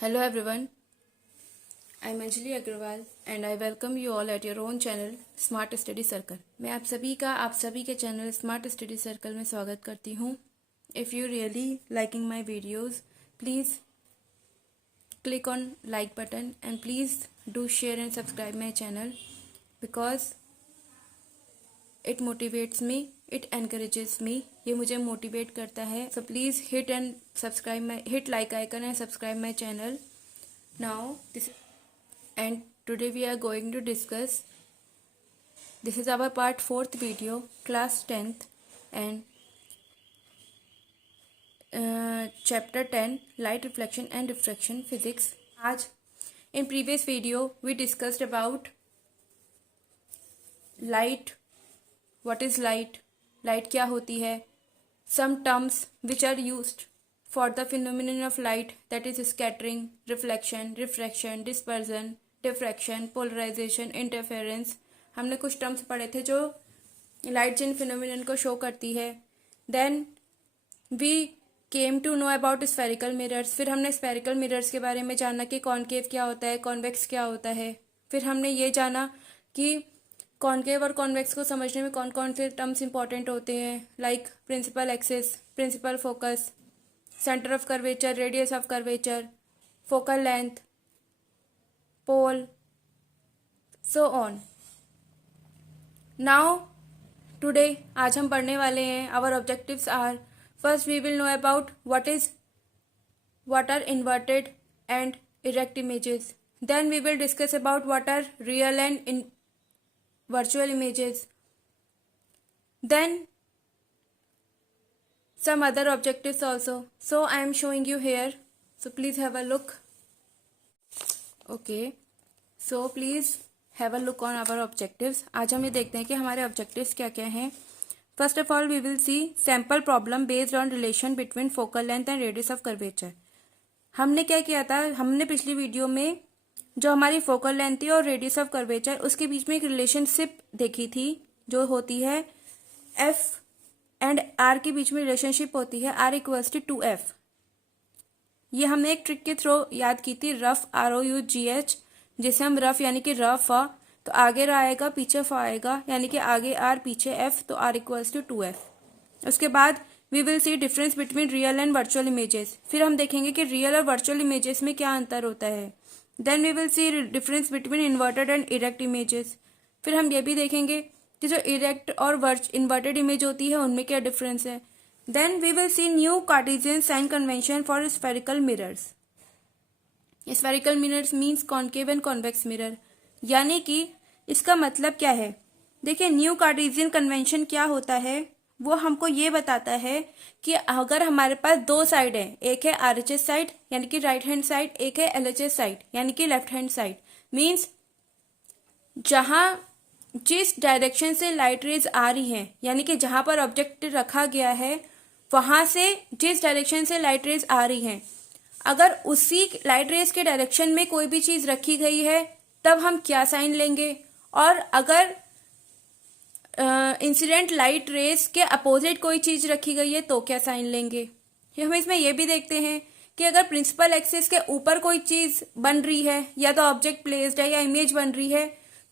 Hello everyone, I am Anjali Agrawal and I welcome you all at your own channel Smart Study Circle. मैं आप सभी के channel Smart Study Circle में स्वागत करती हूँ. If you really liking my videos, please click on like button and please do share and subscribe my channel because it motivates me, it encourages me. ये मुझे motivate करता है. So please hit like icon and subscribe my channel. Now and today we are going to discuss. This is our part 4th video, class 10th and chapter 10, light reflection and refraction physics. आज in previous video we discussed about light. What is light? Light क्या होती है? Some terms which are used for the phenomenon of light, that is scattering, reflection, refraction, dispersion, diffraction, polarization, interference. हमने कुछ terms पढ़े थे जो light जिन phenomenon को शो करती है. Then we came to know about spherical mirrors. फिर हमने स्फेरिकल मिरर्स के बारे में जाना कि कॉनकेव क्या होता है, कॉन्वेक्स क्या होता है. फिर हमने ये जाना कि कॉनकेव और कॉन्वेक्स को समझने में कौन कौन से टर्म्स इंपॉर्टेंट होते हैं, like principal axis, principal focus, centre of curvature, radius of curvature, focal length, pole, so on. Now today आज हम पढ़ने वाले हैं. Our objectives are, first we will know about what are inverted and erect images. Then we will discuss about what are real and virtual images. Then some other objectives also. So I am showing you here. So please have a look. Okay. So please have a look on our objectives. आज हम ये देखते हैं कि हमारे objectives क्या क्या हैं. First of all, we will see sample problem based on relation between focal length and radius of curvature. हमने क्या किया था, हमने पिछली वीडियो में जो हमारी फोकल लेंथ थी और रेडियस ऑफ कर्वेचर उसके बीच में एक रिलेशनशिप देखी थी जो होती है एफ एंड आर के बीच में रिलेशनशिप होती है आर इक्वल्स टू 2f. ये हमने एक ट्रिक के थ्रू याद की थी, रफ ROUGH, जिसे हम रफ यानी कि रफ आ तो आगे र आएगा पीछे फ आएगा यानी कि आगे आर पीछे एफ तो आर इक्वल्स टू 2f. उसके बाद we will see difference between real and virtual images. फिर हम देखेंगे कि रियल और वर्चुअल इमेजेस में क्या अंतर होता है. Then we will see difference between inverted and erect images. फिर हम ये भी देखेंगे कि जो इरेक्ट और इन्वर्टेड इमेज होती है उनमें क्या डिफरेंस है. Then we will see new Cartesian sign convention for spherical mirrors. Spherical mirrors means concave and convex mirror. यानी कि इसका मतलब क्या है, देखिए न्यू कार्टेशियन कन्वेंशन क्या होता है वो हमको ये बताता है कि अगर हमारे पास दो साइड है, एक है RHS साइड यानी कि राइट हैंड साइड, एक है LHS साइड यानी कि लेफ्ट हैंड साइड. मीन्स जहां जिस डायरेक्शन से लाइट रेज आ रही है यानी कि जहां पर ऑब्जेक्ट रखा गया है वहां से जिस डायरेक्शन से लाइट रेज आ रही है, अगर उसी लाइट रेज के डायरेक्शन में कोई भी चीज रखी गई है तब हम क्या साइन लेंगे, और अगर इंसिडेंट लाइट रेज के अपोजिट कोई चीज रखी गई है तो क्या साइन लेंगे. हम इसमें यह भी देखते हैं कि अगर प्रिंसिपल एक्सिस के ऊपर कोई चीज बन रही है या तो ऑब्जेक्ट प्लेस्ड है या इमेज बन रही है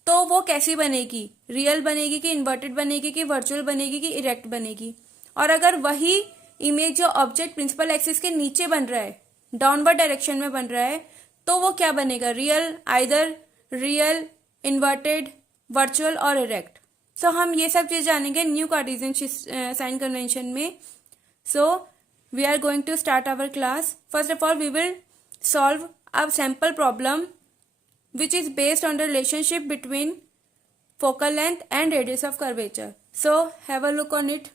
तो वो कैसी बनेगी, रियल बनेगी कि इन्वर्टेड बनेगी कि वर्चुअल बनेगी कि इरेक्ट बनेगी. और अगर वही इमेज जो ऑब्जेक्ट प्रिंसिपल एक्सिस के नीचे बन रहा है, डाउनवर्ड डायरेक्शन में बन रहा है, तो वो क्या बनेगा, रियल, इन्वर्टेड, वर्चुअल और इरेक्ट. सो हम ये सब चीज जानेंगे न्यू कार्टेशियन साइन कन्वेंशन में. So we are going to start our class. First of all we will solve a sample problem which is based on the relationship between focal length and radius of curvature. So have a look on it.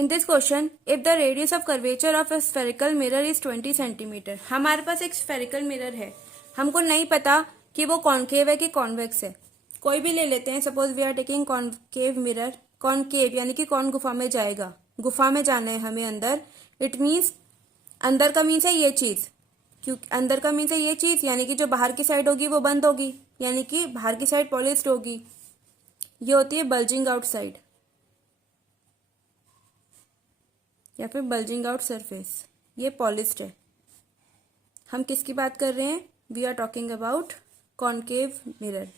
In this question, if the radius of curvature of a spherical mirror is 20 centimeter, हमारे पास एक spherical mirror है, हमको नहीं पता कि वो concave है कि कॉन्वेक्स है. कोई भी ले लेते हैं, suppose we are taking concave mirror. Concave यानी कि कौन गुफा में जाएगा, गुफा में जाना है हमें अंदर. इट मीन्स अंदर का मीन्स है ये चीज, क्योंकि अंदर का मीन्स है ये चीज यानी कि जो बाहर की साइड होगी वो बंद होगी यानी कि बाहर की साइड पॉलिश्ड होगी. ये होती है बल्जिंग आउट साइड या फिर बल्जिंग आउट सरफेस. ये पॉलिश्ड है. हम किसकी बात कर रहे हैं? We are talking about concave mirror.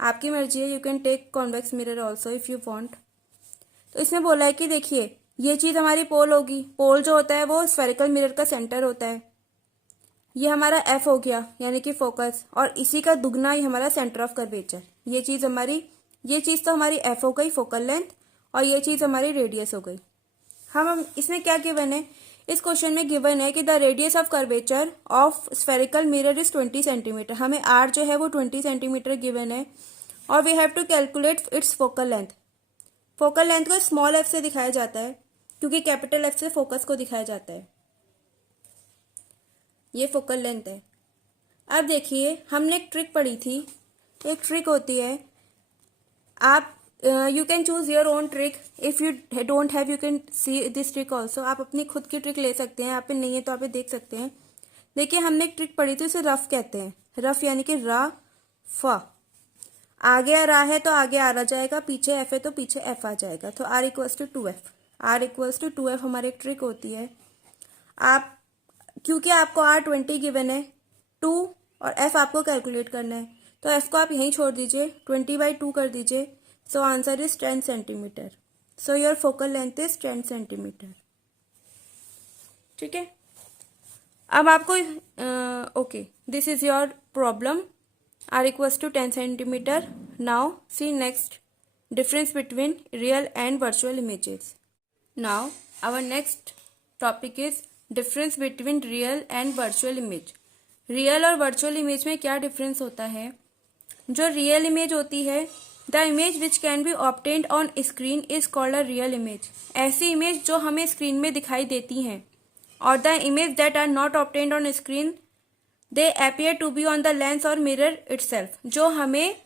आपकी मर्जी है, you can take convex mirror also if you want. तो इसमें बोला है कि देखिए ये चीज हमारी पोल होगी। पोल जो होता है वो स्फेरिकल मिरर का सेंटर होता है। ये हमारा एफ हो गया यानी कि फोकस, और इसी का दुगना ही हमारा सेंटर ऑफ कर्वेचर। ये चीज तो हमारी एफ हो गई फोकल लेंथ, और ये चीज हमारी रेडियस हो गई। हम इसमें क्या गिवन है? इस क्वेश्चन में गिवन है कि the radius of curvature of spherical mirror is 20 centimetre. हमें आर जो है वो 20 सेंटीमीटर गिवन है, और we have to calculate its focal length. Focal length को स्मॉल एफ से दिखाया जाता है क्योंकि कैपिटल एफ से फोकस को दिखाया जाता है। ये फोकल लेंथ है। अब देखिए हमने एक ट्रिक पढ़ी थी। एक ट्रिक होती है, आप you can choose your own trick. If you don't have you can see this trick also. आप अपनी खुद की ट्रिक ले सकते हैं, आप पे नहीं है तो आप देख सकते हैं। देखिए हमने एक ट्रिक पढ़ी थी, उसे रफ कहते हैं। रफ यानी कि रा फा। आगे रा है तो आगे आर आ जाएगा, पीछे एफ है तो पीछे एफ आ जाएगा। तो R equals to 2f। R equals to 2f हमारी एक ट्रिक होती है। आप क्योंकि आपको आर 20 गिवन है, 2 और एफ आपको कैलकुलेट करना है, तो एफ को आप यहीं छोड़ दीजिए, 20/2 कर दीजिए। So answer is 10 centimetre. So your focal length is 10 centimetre. ठीक है, अब आपको okay, this is your problem. R equals to 10 centimetre. Now see next difference between real and virtual images. Now our next topic is difference between real and virtual image. Real और virtual image में क्या difference होता है? जो real image होती है, the image which can be obtained on screen is called a real image. ऐसी image जो हमें screen में दिखाई देती हैं, और the image that are not obtained on screen they appear to be on the lens or mirror itself. जो हमें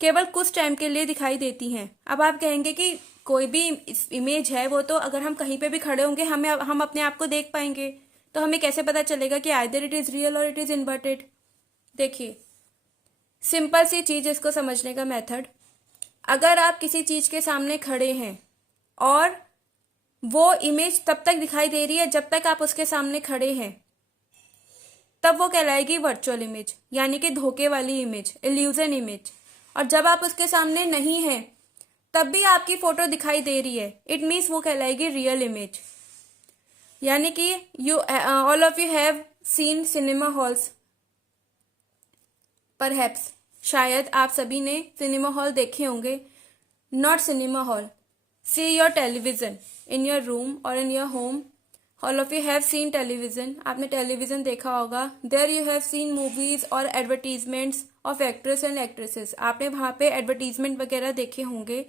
केवल कुछ टाइम के लिए दिखाई देती हैं। अब आप कहेंगे कि कोई भी इमेज है वो तो अगर हम कहीं पे भी खड़े होंगे हम अपने आप को देख पाएंगे, तो हमें कैसे पता चलेगा कि आइदर इट इज रियल और इट इज इन्वर्टेड? देखिए सिंपल सी चीज, इसको समझने का मेथड। अगर आप किसी चीज के सामने खड़े हैं और वो इमेज तब तक दिखाई दे रही है जब तक आप उसके सामने खड़े हैं, तब वो कहलाएगी वर्चुअल इमेज, यानी कि धोखे वाली इमेज, इल्यूजन इमेज। और जब आप उसके सामने नहीं हैं तब भी आपकी फोटो दिखाई दे रही है, इट मीन्स वो कहलाएगी रियल इमेज। यानी कि you all of you have seen cinema halls, perhaps, शायद आप सभी ने सिनेमा हॉल देखे होंगे। Not cinema hall, see your television in your room और in your home. All of you have seen television, आपने टेलीविजन देखा होगा। There you have seen movies और advertisements of actress and actresses, आपने वहां पे एडवर्टीजमेंट वगैरह देखे होंगे।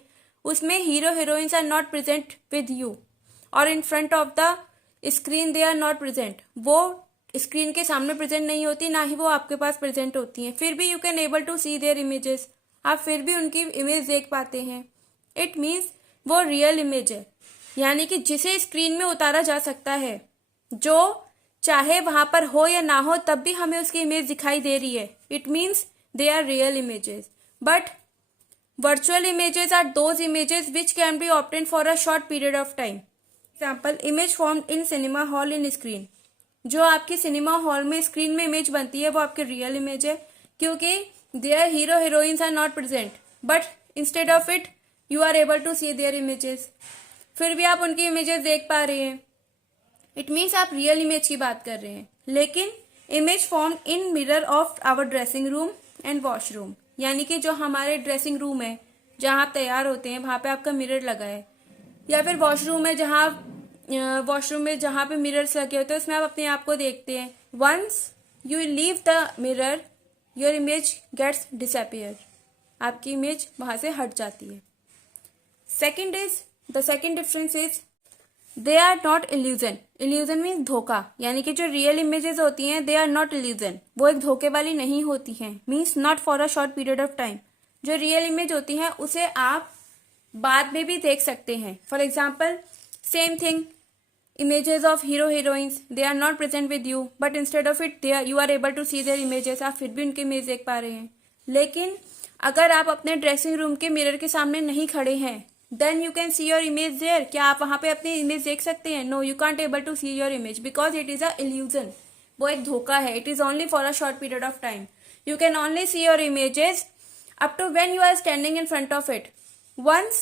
उसमें hero heroines are not present with you, और in front of the screen they are not present. वो स्क्रीन के सामने प्रेजेंट नहीं होती, ना ही वो आपके पास प्रेजेंट होती हैं, फिर भी you can able to see their images. आप फिर भी उनकी इमेज देख पाते हैं। इट मीन्स वो रियल इमेज है, यानी कि जिसे स्क्रीन में उतारा जा सकता है, जो चाहे वहां पर हो या ना हो तब भी हमें उसकी इमेज दिखाई दे रही है। It means they are real images. But virtual images are those images which can be obtained for a short period of time. Example, image formed in cinema hall in screen. जो आपकी cinema hall में screen में image बनती है वो आपकी real image है, क्योंकि their hero heroines are not present, but instead of it you are able to see their images. फिर भी आप उनकी इमेजेस देख पा रहे हैं। इट मीन्स आप रियल इमेज की बात कर रहे हैं। लेकिन image formed in mirror of our dressing room and washroom, यानी कि जो हमारे ड्रेसिंग रूम है जहां आप तैयार होते हैं वहां पे आपका मिरर लगा है, या फिर वॉशरूम है जहां पे मिरर्स लगे होते हैं, उसमें आप अपने आप को देखते हैं। Once you leave the mirror your image gets disappear, आपकी इमेज वहां से हट जाती है। The second difference is they are not illusion. Illusion means धोखा, यानी कि जो रियल इमेजेस होती हैं दे आर नॉट इल्यूजन, वो एक धोखे वाली नहीं होती हैं। Means not for a short period of time. जो रियल इमेज होती है उसे आप बाद में भी देख सकते हैं। For example same thing, images of hero heroines, they are not present with you, but instead of it you are able to see their images, आप फिर भी उनकी इमेज देख पा रहे हैं। लेकिन अगर आप अपने ड्रेसिंग रूम के मिरर के सामने नहीं खड़े हैं, then you can see your image there. क्या आप वहां पे अपनी इमेज देख सकते हैं? No, you can't able to see your image because it is a illusion. वो एक धोखा है. It is only for a short period of time. You can only see your images up to when you are standing in front of it. Once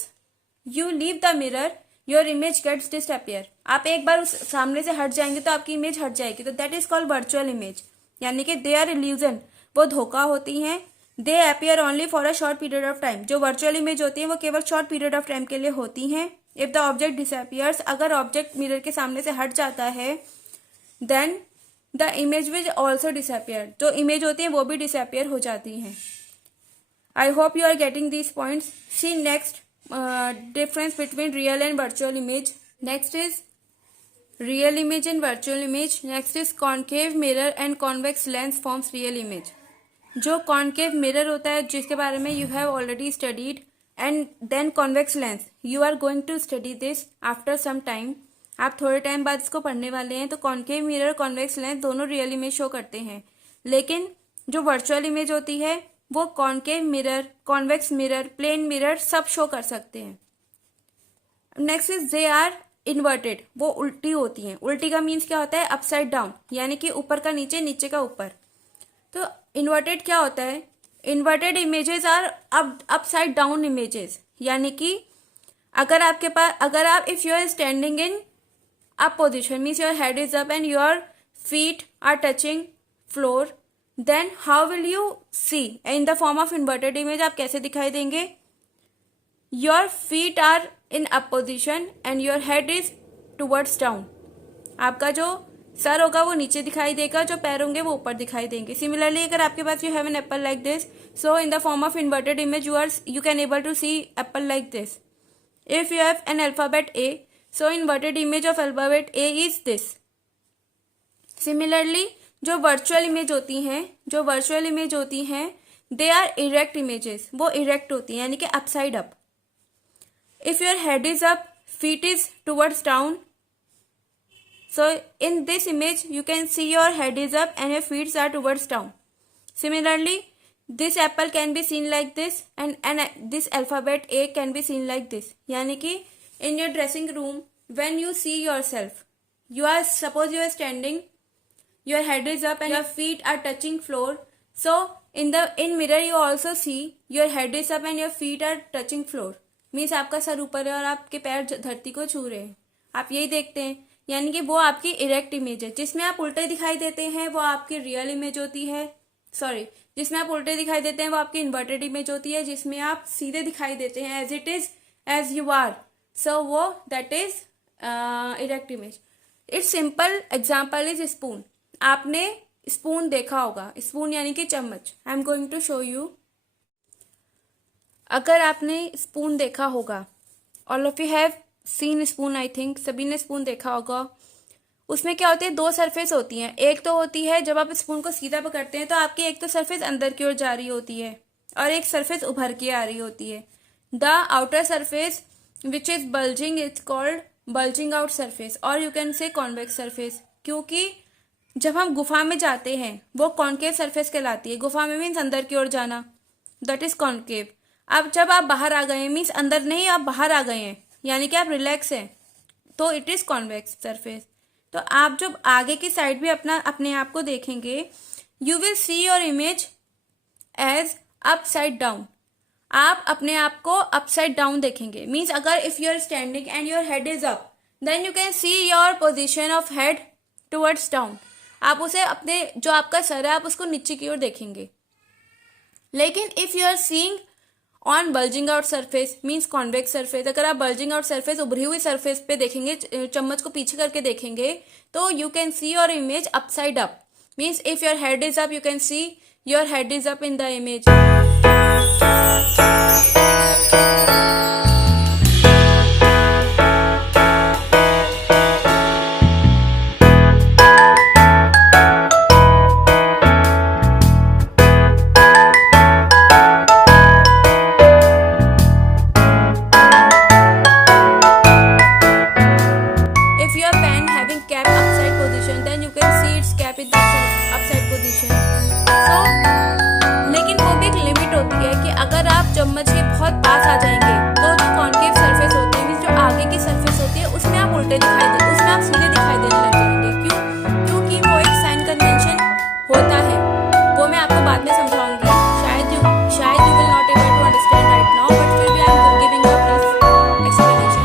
you leave the mirror, your image gets disappear. आप एक बार उस सामने से हट जाएंगे तो आपकी image हट जाएगी. तो that is called virtual image. यानी कि they are illusion. वो धोखा होती हैं. They appear only for a short period of time. जो virtual image होती है वो केवल short period of time के लिए होती हैं. If the object disappears, अगर object mirror के सामने से हट जाता है, then the image will also disappear. जो image होती है वो भी disappear हो जाती हैं. I hope you are getting these points. See next difference between real and virtual image. Next is real image and virtual image. Next is concave mirror and convex lens forms real image. जो concave mirror होता है जिसके बारे में you have already studied, and then convex lens. You are going to study this after some time. आप थोड़े time बाद इसको पढ़ने वाले हैं. तो concave mirror, convex lens दोनों real image शो करते हैं. लेकिन जो virtual image होती है वो concave mirror, convex mirror, plane mirror सब शो कर सकते हैं. Next is they are inverted. वो उल्टी होती हैं. उल्टी का मीन्स क्या होता है? अपसाइड डाउन, यानी कि ऊपर का नीचे, नीचे का ऊपर. तो इन्वर्टेड क्या होता है? Inverted images are upside down images. यानी कि अगर आपके पास, अगर आप if you are standing in up position means your head is up and your feet are touching floor, then how will you see in the form of inverted image? आप कैसे दिखाई देंगे? Your feet are in up position and your head is towards down. आपका जो sir होगा वो नीचे दिखाई देगा, जो पैर होंगे वो ऊपर दिखाई देंगे. Similarly, अगर आपके पास you have an apple like this, so in the form of inverted image you can able to see apple like this. If you have an alphabet A, so inverted image of alphabet A is this. Similarly, जो virtual image होती हैं they are erect images. वो erect होती हैं यानी कि upside up. If your head is up, feet is towards down, so in this image you can see your head is up and your feets are towards down. Similarly this apple can be seen like this and this alphabet A can be seen like this. यानी कि in your dressing room when you see your self, you are suppose you are standing, your head is up and your feet are touching floor. So in mirror you also see your head is up and your feet are touching floor. Means आपका sir ऊपर है और आपके पैर धरती को छू रहे हैं. आप यही देखते हैं. यानी कि वो आपकी इरेक्ट इमेज है. जिसमें आप उल्टे दिखाई देते हैं वो आपकी रियल इमेज होती है. जिसमें आप उल्टे दिखाई देते हैं वो आपकी इन्वर्टेड इमेज होती है. जिसमें आप सीधे दिखाई देते हैं as it is, as you are, so वो that is erect image. It's simple example is spoon. आपने स्पून देखा होगा. स्पून यानी कि चम्मच. I am going to show you. अगर आपने स्पून देखा होगा, all of you have seen spoon, I think सभी ने स्पून देखा होगा. उसमें क्या होते हैं? दो सरफेस होती हैं. एक तो होती है जब आप स्पून को सीधा पकड़ते हैं तो आपकी एक तो सरफेस अंदर की ओर जा रही होती है और एक सरफेस उभर के आ रही होती है. The outer surface which is bulging is called bulging out surface और you can say convex surface. क्योंकि जब हम गुफा में जाते हैं वो कॉन्केव सरफेस कहलाती है. गुफा में मीन्स अंदर की ओर जाना, दैट इज कॉन्केव. अब जब आप बाहर आ गए हैं मीन्स अंदर नहीं, आप बाहर आ गए हैं यानी कि आप रिलैक्स हैं, तो इट इज कॉन्वेक्स सरफेस. तो आप जब आगे की साइड भी अपने आप को देखेंगे, you will see your image as upside down. आप अपने आप को अपसाइड डाउन देखेंगे. मीन्स अगर if you are standing and your head is up, then you can see your position of head towards down. आप उसे अपने जो आपका सर है आप उसको नीचे की ओर देखेंगे. लेकिन if you are seeing on bulging out surface means convex surface, अगर आप बल्जिंग आउट सरफेस, उभरी हुई सरफेस पे देखेंगे, चम्मच को पीछे करके देखेंगे, तो you can see your image upside up. Means if your head is up, you can see your head is up in the image. बाद में समझाऊंगी, शायद you will not able to understand right now, but फिर भी I am giving a brief explanation.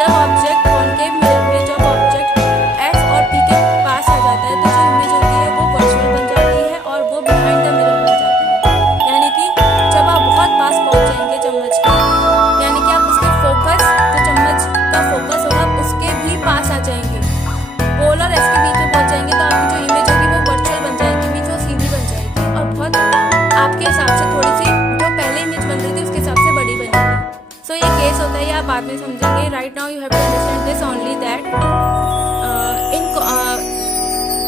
जब object concave mirror में जब object F और पी के पास आ जाता है तो जो इमेज होती है वो वर्चुअल बन जाती है और वो बिहाइंड द मिरर बन जाती है। यानी कि जब आप बहुत पास पहुंच जाएंगे चम्मच के, यानी कि आप उसके फोकस, जो चम्मच का फोकस होगा उसके भी पास आ जाएंगे, पोल और एफ के बीच में पहुंच जाएंगे, तो आपकी जो इमेज होगी वो वर्चुअल बन जाएगी, मीन्स वो सीधी बन जाएगी और बहुत आपके हिसाब से थोड़ी सी जो पहले इमेज बन रही थी उसके हिसाब से बड़ी बनेगी। सो ये केस होता है, ये आप बाद में समझेंगे। Right now you have to understand this only that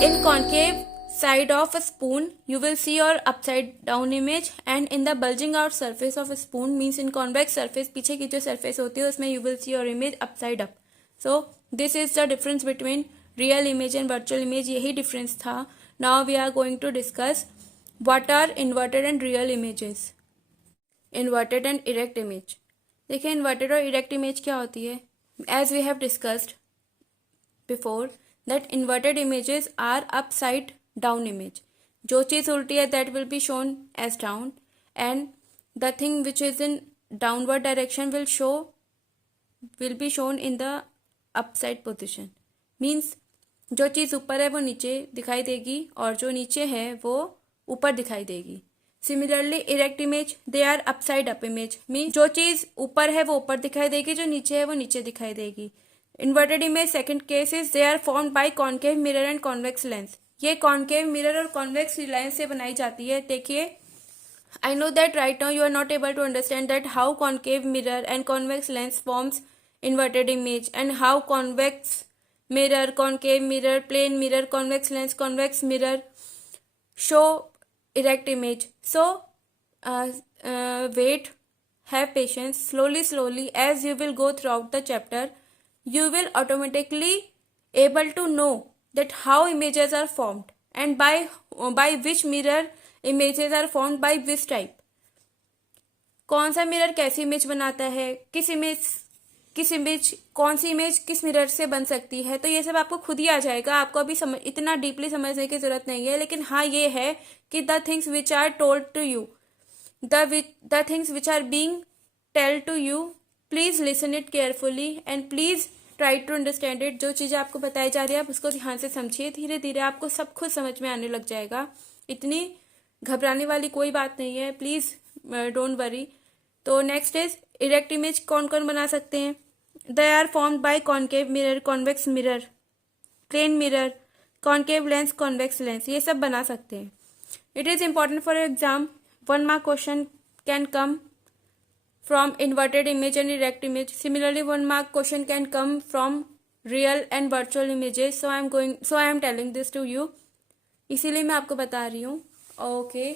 in concave side of a spoon you will see your upside down image, and in the bulging out surface of a spoon means in convex surface, पीछे की जो surface होती है उसमें you will see your image upside up. So this is the difference between real image and virtual image, यही difference था. Now we are going to discuss what are inverted and real images. Inverted and erect image. देखिए inverted और erect image क्या होती है? As we have discussed before that inverted images are upside down image. जो चीज उल्टी है that will be shown as down, and the thing which is in downward direction will be shown in the upside position. Means जो चीज ऊपर है वो नीचे दिखाई देगी और जो नीचे है वो ऊपर दिखाई देगी. Similarly erect image they are upside up image. Means जो चीज ऊपर है वो ऊपर दिखाई देगी, जो नीचे है वो नीचे दिखाई देगी. Inverted image second case is they are formed by concave mirror and convex lens. ये concave mirror और convex lens से बनाई जाती है. देखिए I know that right now you are not able to understand that how concave mirror and convex lens forms inverted image, and how convex mirror, concave mirror, plane mirror, convex lens, convex mirror show erect image. So wait, have patience, slowly as you will go throughout the chapter you will automatically able to know that how images are formed and by which mirror images are formed by which type. कौन सा mirror कैसी image बनाता है, किस image कौन सी image किस mirror से बन सकती है, तो ये सब आपको खुद ही आ जाएगा. आपको अभी इतना डीपली समझने की जरूरत नहीं है, लेकिन हाँ ये है कि the things which are told to you, the things which are being tell to you, please listen it carefully and please try to understand it. जो चीजें आपको बताई जा रही है आप उसको ध्यान से समझिए, धीरे धीरे आपको सब कुछ समझ में आने लग जाएगा. इतनी घबराने वाली कोई बात नहीं है, प्लीज डोंट वरी. तो नेक्स्ट इज इरेक्ट इमेज कौन कौन बना सकते हैं. They are formed by concave mirror, convex mirror, plane mirror, concave lens, convex lens, ये सब बना सकते हैं. It is important for exam. 1 mark question can come from inverted image and erect image. Similarly 1 mark question can come from real and virtual images. So I am telling this to you, इसीलिए मैं आपको बता रही हूँ. Okay,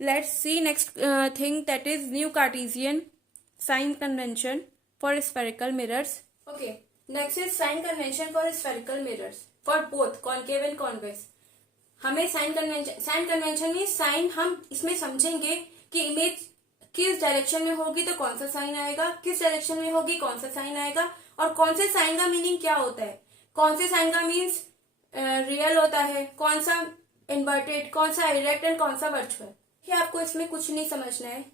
let's see next thing, that is new Cartesian sign convention for spherical mirrors. Okay, next is sign convention for spherical mirrors for both concave and convex. हमें sign convention में sign हम इसमें समझेंगे कि इमेज किस direction में होगी तो कौन सा साइन आएगा, किस डायरेक्शन में होगी कौन सा साइन आएगा, और कौन से साइन का मीनिंग क्या होता है, कौन से साइन का मीन्स रियल होता है, कौन सा इन्वर्टेड, कौन सा इरेक्ट एंड कौन सा वर्चुअल. ये आपको इसमें कुछ नहीं समझना है,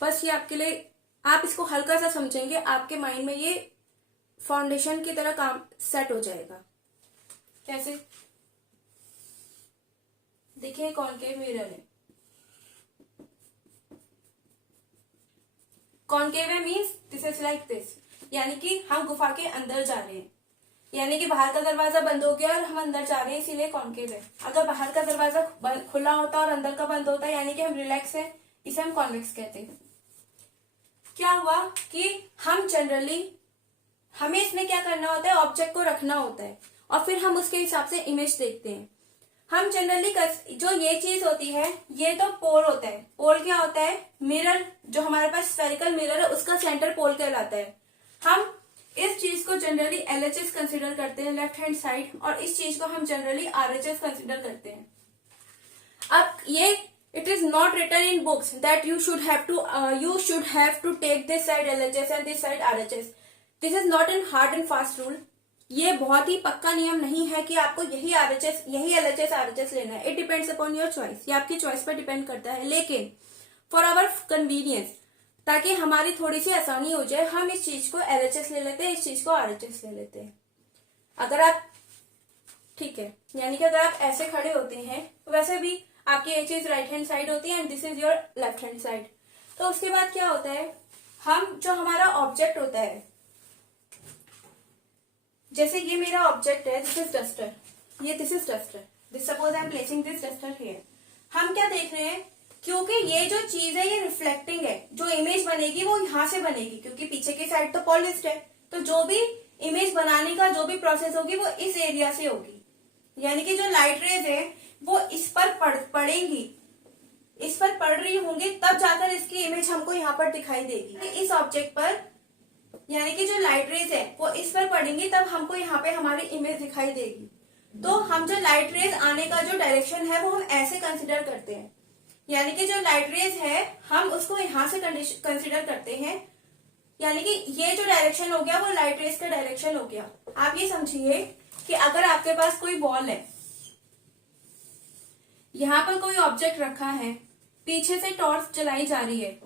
बस ये आपके लिए, आप इसको हल्का सा समझेंगे, आपके माइंड में ये फाउंडेशन की तरह काम सेट हो जाएगा. कैसे? देखिए कॉनकेव मिरर है, कॉनकेव है means this is like this, यानी कि हम गुफा के अंदर जा रहे हैं, यानी कि बाहर का दरवाजा बंद हो गया और हम अंदर जा रहे हैं, इसीलिए कॉनकेव है. अगर बाहर का दरवाजा खुला होता और अंदर का बंद होता यानी कि हम रिलैक्स है, इसे हम कॉन्वेक्स कहते हैं. क्या हुआ कि हम जनरली हमें इसमें क्या करना होता है, ऑब्जेक्ट को रखना होता है और फिर हम उसके हिसाब से इमेज देखते हैं. हम जनरली जो ये चीज होती है ये तो पोल होता है. पोल क्या होता है, मिरर जो हमारे पास स्फेरिकल मिरर है उसका सेंटर पोल कहलाता है. हम इस चीज को जनरली LHS कंसिडर करते हैं, लेफ्ट हैंड साइड, और इस चीज को हम जनरली RHS कंसिडर करते हैं. अब ये it is not written in books that you should have to take this side LHS and this side RHS. This is not a hard and fast rule. ये बहुत ही पक्का नियम नहीं है कि आपको यही आरएचएस, यही एलएचएस आरएचएस लेना है। It depends upon your choice, ये आपकी चॉइस पर डिपेंड करता है। लेकिन फॉर आवर कन्वीनियंस, ताकि हमारी थोड़ी सी आसानी हो जाए, हम इस चीज को एलएचएस ले लेते हैं, इस चीज को आरएचएस ले लेते हैं। अगर आप, ठीक है, यानी कि अगर आप ऐसे खड़े होते हैं, वैसे भी आपकी ये चीज राइट हैंड साइड होती है and this is your left hand side. तो उसके बाद क्या होता है, हम जो हमारा ऑब्जेक्ट होता है, जैसे ये मेरा ऑब्जेक्ट है, दिस इज डस्टर, ये this is duster, this suppose I am placing this duster here. हम क्या देख रहे हैं, क्योंकि ये जो चीज है ये रिफ्लेक्टिंग है, जो इमेज बनेगी वो यहां से बनेगी, क्योंकि पीछे की साइड तो पॉलिश्ड है, तो जो भी इमेज बनाने का जो भी प्रोसेस होगी वो इस एरिया से होगी। यानी कि जो लाइट रेज है वो इस पर पड़ेंगी, इस पर पड़ रही होंगी, तब जाकर इसकी इमेज हमको यहाँ पर दिखाई देगी। इस ऑब्जेक्ट पर, यानी कि जो लाइट रेज है वो इस पर पड़ेंगी, तब हमको यहाँ पे हमारी इमेज दिखाई देगी। तो हम जो लाइट रेज आने का जो डायरेक्शन है वो हम ऐसे कंसिडर करते हैं, यानी कि जो लाइट रेज है हम उसको यहां से कंसिडर करते हैं, यानी कि ये जो डायरेक्शन हो गया वो लाइट रेज का डायरेक्शन हो गया। आप ये समझिए कि अगर आपके पास कोई बॉल है, यहां पर कोई ऑब्जेक्ट रखा है, पीछे से टॉर्च जलाई जा रही है,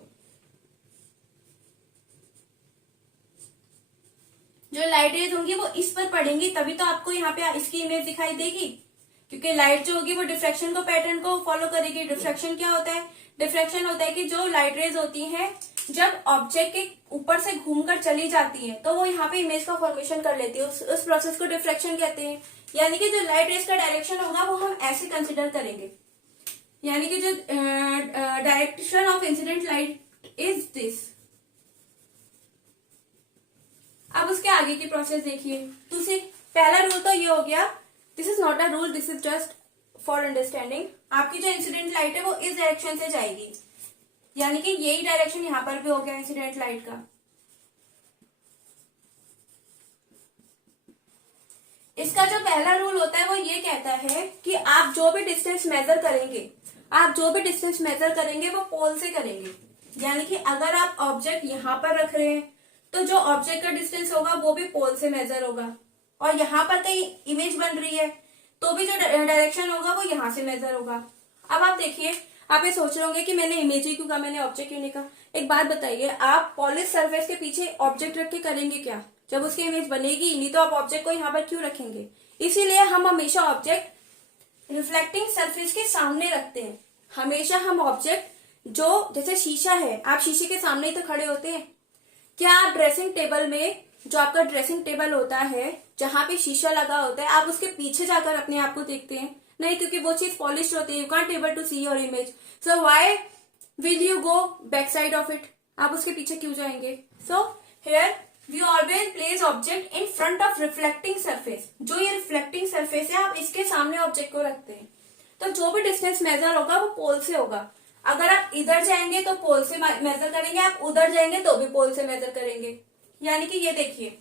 जो लाइट रेज होंगी वो इस पर पड़ेंगी, तभी तो आपको यहाँ पे इसकी इमेज दिखाई देगी, क्योंकि लाइट जो होगी वो डिफ्रैक्शन को, पैटर्न को फॉलो करेगी। डिफ्रैक्शन क्या होता है, डिफ्रैक्शन होता है कि जो लाइट रेज होती हैं जब ऑब्जेक्ट के ऊपर से घूमकर चली जाती है तो वो यहाँ पे इमेज का फॉर्मेशन कर लेती है, उस प्रोसेस को डिफ्रैक्शन कहते हैं। यानी कि जो लाइट रेज का डायरेक्शन होगा वो हम ऐसे कंसिडर करेंगे, यानी कि जो direction of incident light is this. अब उसके आगे की प्रोसेस देखिए। दूसरी, पहला रूल तो ये हो गया, this is not a rule, this is just for understanding. आपकी जो इंसिडेंट लाइट है वो इस डायरेक्शन से जाएगी, यानी कि यही डायरेक्शन यहां पर भी हो गया इंसिडेंट लाइट का। इसका जो पहला रूल होता है वो ये कहता है कि आप जो भी डिस्टेंस मेजर करेंगे, आप जो भी डिस्टेंस मेजर करेंगे वो पोल से करेंगे। यानी कि अगर आप ऑब्जेक्ट यहां पर रख रहे हैं तो जो ऑब्जेक्ट का डिस्टेंस होगा वो भी पोल से मेजर होगा, और यहाँ पर कहीं इमेज बन रही है तो भी जो डायरेक्शन होगा वो यहाँ से मेजर होगा। अब आप देखिए, आप ये सोच रहे होंगे कि मैंने इमेज ही क्यों कहा, मैंने ऑब्जेक्ट क्यों नहीं कहा। एक बात बताइए, आप पॉलिश सरफेस के पीछे ऑब्जेक्ट रख के करेंगे क्या, जब उसकी इमेज बनेगी नहीं तो आप ऑब्जेक्ट को यहाँ पर क्यों रखेंगे। इसीलिए हम हमेशा ऑब्जेक्ट रिफ्लेक्टिंग सरफेस के सामने रखते हैं। हमेशा हम ऑब्जेक्ट, जो जैसे शीशा है, आप शीशे के सामने ही तो खड़े होते हैं। क्या आप ड्रेसिंग टेबल में, जो आपका ड्रेसिंग टेबल होता है जहां पे शीशा लगा होता है, आप उसके पीछे जाकर अपने आप को देखते हैं? नहीं, क्योंकि वो चीज पॉलिश होती है, you can't able to see your image, so why will you go back side of it, आप उसके पीछे क्यों जाएंगे। So here we always place object in front of reflecting surface. जो ये रिफ्लेक्टिंग सरफेस है आप इसके सामने ऑब्जेक्ट को रखते हैं, तो जो भी डिस्टेंस मेजर होगा वो पोल से होगा। अगर आप इधर जाएंगे तो पोल से मेजर करेंगे, आप उधर जाएंगे तो भी पोल से मेजर करेंगे। यानी कि ये देखिए,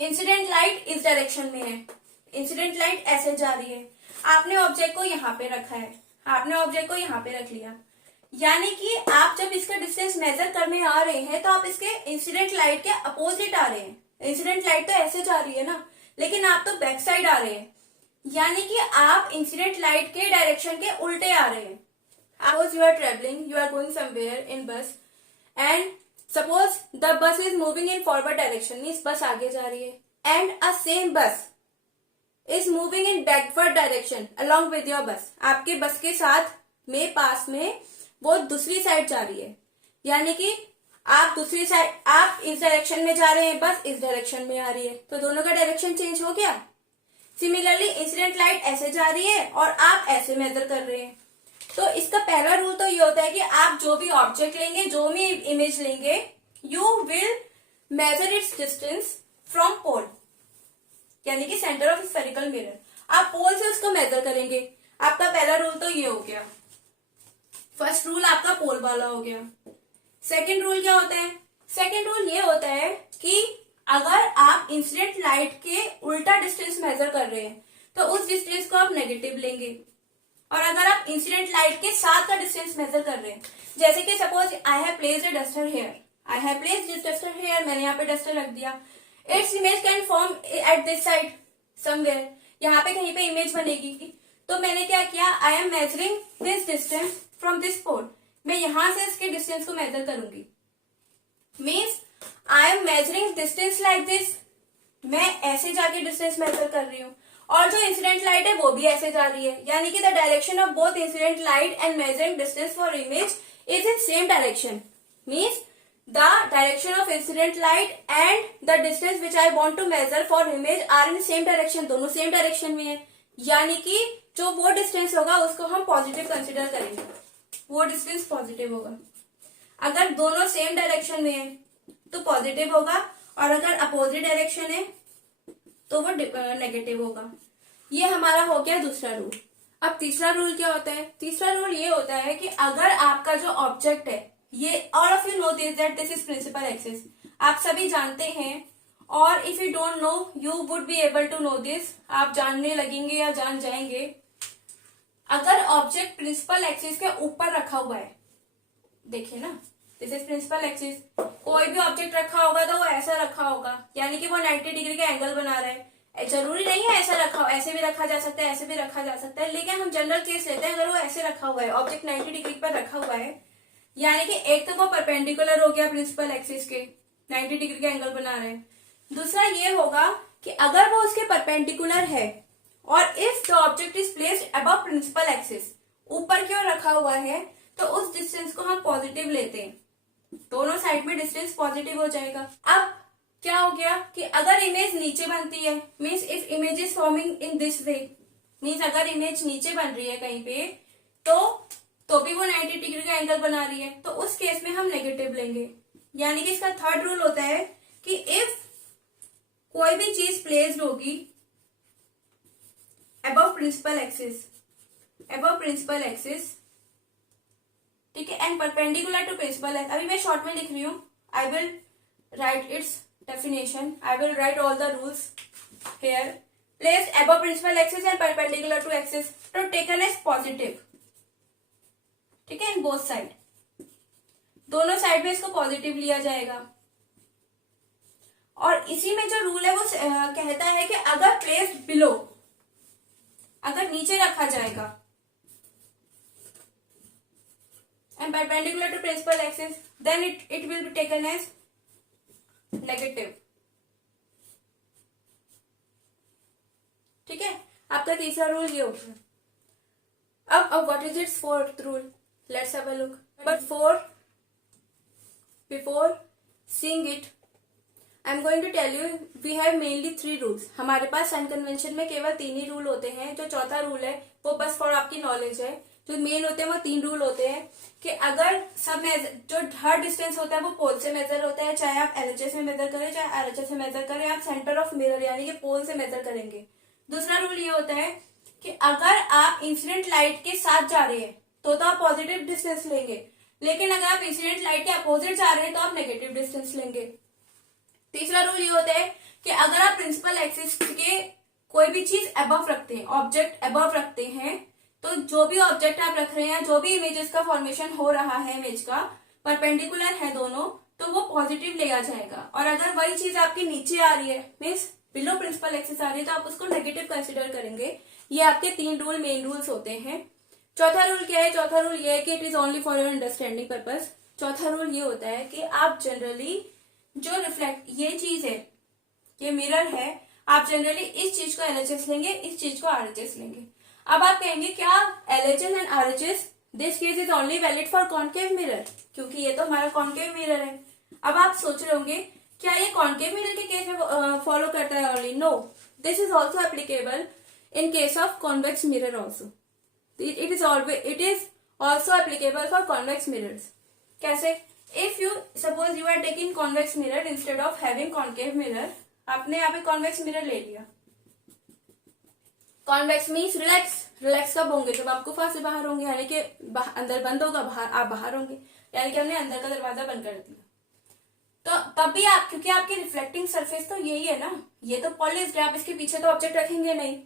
इंसिडेंट लाइट इस डायरेक्शन में है, इंसिडेंट लाइट ऐसे जा रही है, आपने ऑब्जेक्ट को यहाँ पे रखा है, आपने ऑब्जेक्ट को यहाँ पे रख लिया, यानी कि आप जब इसका डिस्टेंस मेजर करने आ रहे हैं तो आप इसके इंसिडेंट लाइट के अपोजिट आ रहे हैं। इंसिडेंट लाइट तो ऐसे जा रही है ना, लेकिन आप तो बैक साइड आ रहे हैं, यानी कि आप इंसिडेंट लाइट के डायरेक्शन के उल्टे आ रहे हैं। Suppose you are traveling, you are going somewhere in bus, and suppose the bus is moving in forward direction, means बस आगे जा रही है, and a same bus is moving in backward direction along with your bus. आपके बस के साथ में पास में वो दूसरी साइड जा रही है, यानी कि आप दूसरी साइड, आप इस डायरेक्शन में जा रहे हैं, बस इस डायरेक्शन में आ रही है, तो दोनों का डायरेक्शन चेंज हो गया। सिमिलरली इंसिडेंट लाइट ऐसे जा रही है और आप ऐसे मेजर कर रहे हैं। तो इसका पहला रूल तो ये होता है कि आप जो भी ऑब्जेक्ट लेंगे, जो भी इमेज लेंगे, you will measure its distance from pole, यानी कि सेंटर ऑफ स्फेरिकल मिरर। आप पोल से उसको मेजर करेंगे। आपका पहला रूल तो ये हो गया, फर्स्ट रूल आपका पोल वाला हो गया। सेकेंड रूल क्या होता है? सेकेंड रूल ये होता है कि अगर आप इंसिडेंट लाइट के उल्टा डिस्टेंस मेजर कर रहे हैं तो उस डिस्टेंस को आप नेगेटिव लेंगे, और अगर आप इंसिडेंट लाइट के साथ का डिस्टेंस मेजर कर रहे हैं, जैसे कि suppose I have placed a duster here, I have placed this duster here, मैंने यहाँ पे डस्टर रख दिया, its image can form at this side somewhere, यहाँ पे कहीं पे इमेज बनेगी। तो मैंने क्या किया, I am measuring this distance from this point, मैं यहां से इसके डिस्टेंस को मेजर करूंगी। Means I am measuring distance like this, मैं ऐसे जाके डिस्टेंस मेजर कर रही हूँ, और जो इंसिडेंट लाइट है वो भी ऐसे जा रही है, यानी कि the direction of both incident light and measuring distance for image is in same direction. Means the direction of incident light and the distance which I want to measure for image are in same direction, दोनों same direction में है, यानी कि जो वो distance होगा उसको हम पॉजिटिव कंसिडर करेंगे, वो डिस्टेंस पॉजिटिव होगा। अगर दोनों सेम डायरेक्शन में है तो पॉजिटिव होगा, और अगर अपोजिट डायरेक्शन है तो वो नेगेटिव होगा। ये हमारा हो गया दूसरा रूल। अब तीसरा रूल क्या होता है, तीसरा रूल ये होता है कि अगर आपका जो ऑब्जेक्ट है, ये all of you know this that this is principal axis, आप सभी जानते हैं, और if you don't know you would be able to know this, आप जानने लगेंगे या जान जाएंगे। अगर ऑब्जेक्ट प्रिंसिपल एक्सिस के ऊपर रखा हुआ है, देखिए ना, दिस इज प्रिंसिपल एक्सिस, कोई भी ऑब्जेक्ट रखा होगा तो वो ऐसा रखा होगा, यानी कि वो 90 डिग्री का एंगल बना रहा है। जरूरी नहीं है ऐसा रखा हो, ऐसे भी रखा जा सकता है, ऐसे भी रखा जा सकता है, लेकिन हम जनरल केस लेते हैं। अगर वो ऐसे रखा हुआ है, ऑब्जेक्ट 90 डिग्री पर रखा हुआ है, यानी कि एक तो वो परपेंडिकुलर हो गया प्रिंसिपल एक्सिस के, 90 डिग्री का एंगल बना रहे हैं। दूसरा ये होगा कि अगर वो उसके परपेंडिकुलर है और if the object is placed above principal axis, ऊपर की ओर रखा हुआ है, तो उस डिस्टेंस को हम पॉजिटिव लेते हैं, दोनों साइड में डिस्टेंस पॉजिटिव हो जाएगा। अब क्या हो गया कि अगर इमेज नीचे बनती है, means if image is forming in this way, means अगर इमेज नीचे बन रही है कहीं पे, तो भी वो 90 डिग्री का एंगल बना रही है, तो उस केस में हम नेगेटिव लेंगे। यानी कि इसका थर्ड रूल होता है कि इफ कोई भी चीज प्लेस्ड होगी अबव प्रिंसिपल एक्सिस, ठीक है, and perpendicular to principal axis, अभी मैं शॉर्ट में लिख रही हूं, I will write its definition, I will write all the rules here. Placed above principal axis and perpendicular to axis, तो taken as positive, ठीक है, in both side, दोनों साइड में इसको पॉजिटिव लिया जाएगा। और इसी में जो रूल है वो कहता है कि अगर प्लेस्ड बिलो, अगर नीचे रखा जाएगा and perpendicular to principal axis, then it will be taken as negative, ठीक है। आपका तीसरा रूल ये होगा। अब what is its fourth rule, let's have a look. But before seeing it, I am going to tell you we have mainly 3 rules. हमारे पास sign convention में केवल 3 ही रूल होते हैं। जो चौथा रूल है वो बस फॉर आपकी नॉलेज है। जो मेन होते हैं वो 3 रूल होते हैं कि अगर जो हर डिस्टेंस होता है वो पोल से मेजर होता है, चाहे आप एलएचएस में मेजर करें चाहे आरएचएस में मेजर करें, आप सेंटर ऑफ मिरर यानी कि पोल से मेजर करेंगे। दूसरा रूल ये होता है कि अगर आप इंसिडेंट लाइट के साथ जा रहे हैं तो आप पॉजिटिव डिस्टेंस लेंगे, लेकिन अगर आप इंसिडेंट लाइट के अपोजिट जा रहे हैं तो आप नेगेटिव डिस्टेंस लेंगे। तीसरा रूल ये होता है कि अगर आप प्रिंसिपल एक्सिस के कोई भी चीज अबव रखते हैं, ऑब्जेक्ट अबव रखते हैं, तो जो भी ऑब्जेक्ट आप रख रहे हैं, जो भी इमेजेस का फॉर्मेशन हो रहा है, इमेज का परपेंडिकुलर है दोनों, तो वो पॉजिटिव लिया जाएगा। और अगर वही चीज आपके नीचे आ रही है, मीन्स बिलो प्रिंसिपल एक्सिस आ रही है, तो आप उसको नेगेटिव कंसिडर करेंगे। ये आपके 3 रूल मेन रूल्स होते हैं। चौथा रूल क्या है? चौथा रूल ये है कि it is only for your understanding purpose. चौथा रूल ये होता है कि आप जनरली जो रिफ्लेक्ट ये चीज है, ये मिरर है, आप जनरली इस चीज को एलएचएस लेंगे, इस चीज को आरएचएस लेंगे। अब आप कहेंगे क्या LHS and RHS this case is only valid for concave mirror, क्योंकि ये तो हमारा कॉन्केव मिरर है। अब आप सोच रहे होंगे क्या ये कॉन्केव मिरर के केस में फॉलो करता है only? No, this is also applicable in case of convex mirror also. It is also applicable for convex mirrors. कैसे? If you suppose you are taking convex mirror instead of having concave mirror, आपने यहाँ पे convex mirror ले लिया। Convex means relax कब होंगे? जब आप गुफा से बाहर होंगे, यानी कि अंदर बंद होगा, आप बाहर होंगे, यानी कि हमने अंदर का दरवाजा बंद कर दिया। तो तब भी आप, क्योंकि आपकी रिफ्लेक्टिंग सरफेस तो यही है ना, ये तो पॉलिश्ड है, आप इसके पीछे तो ऑब्जेक्ट रखेंगे नहीं।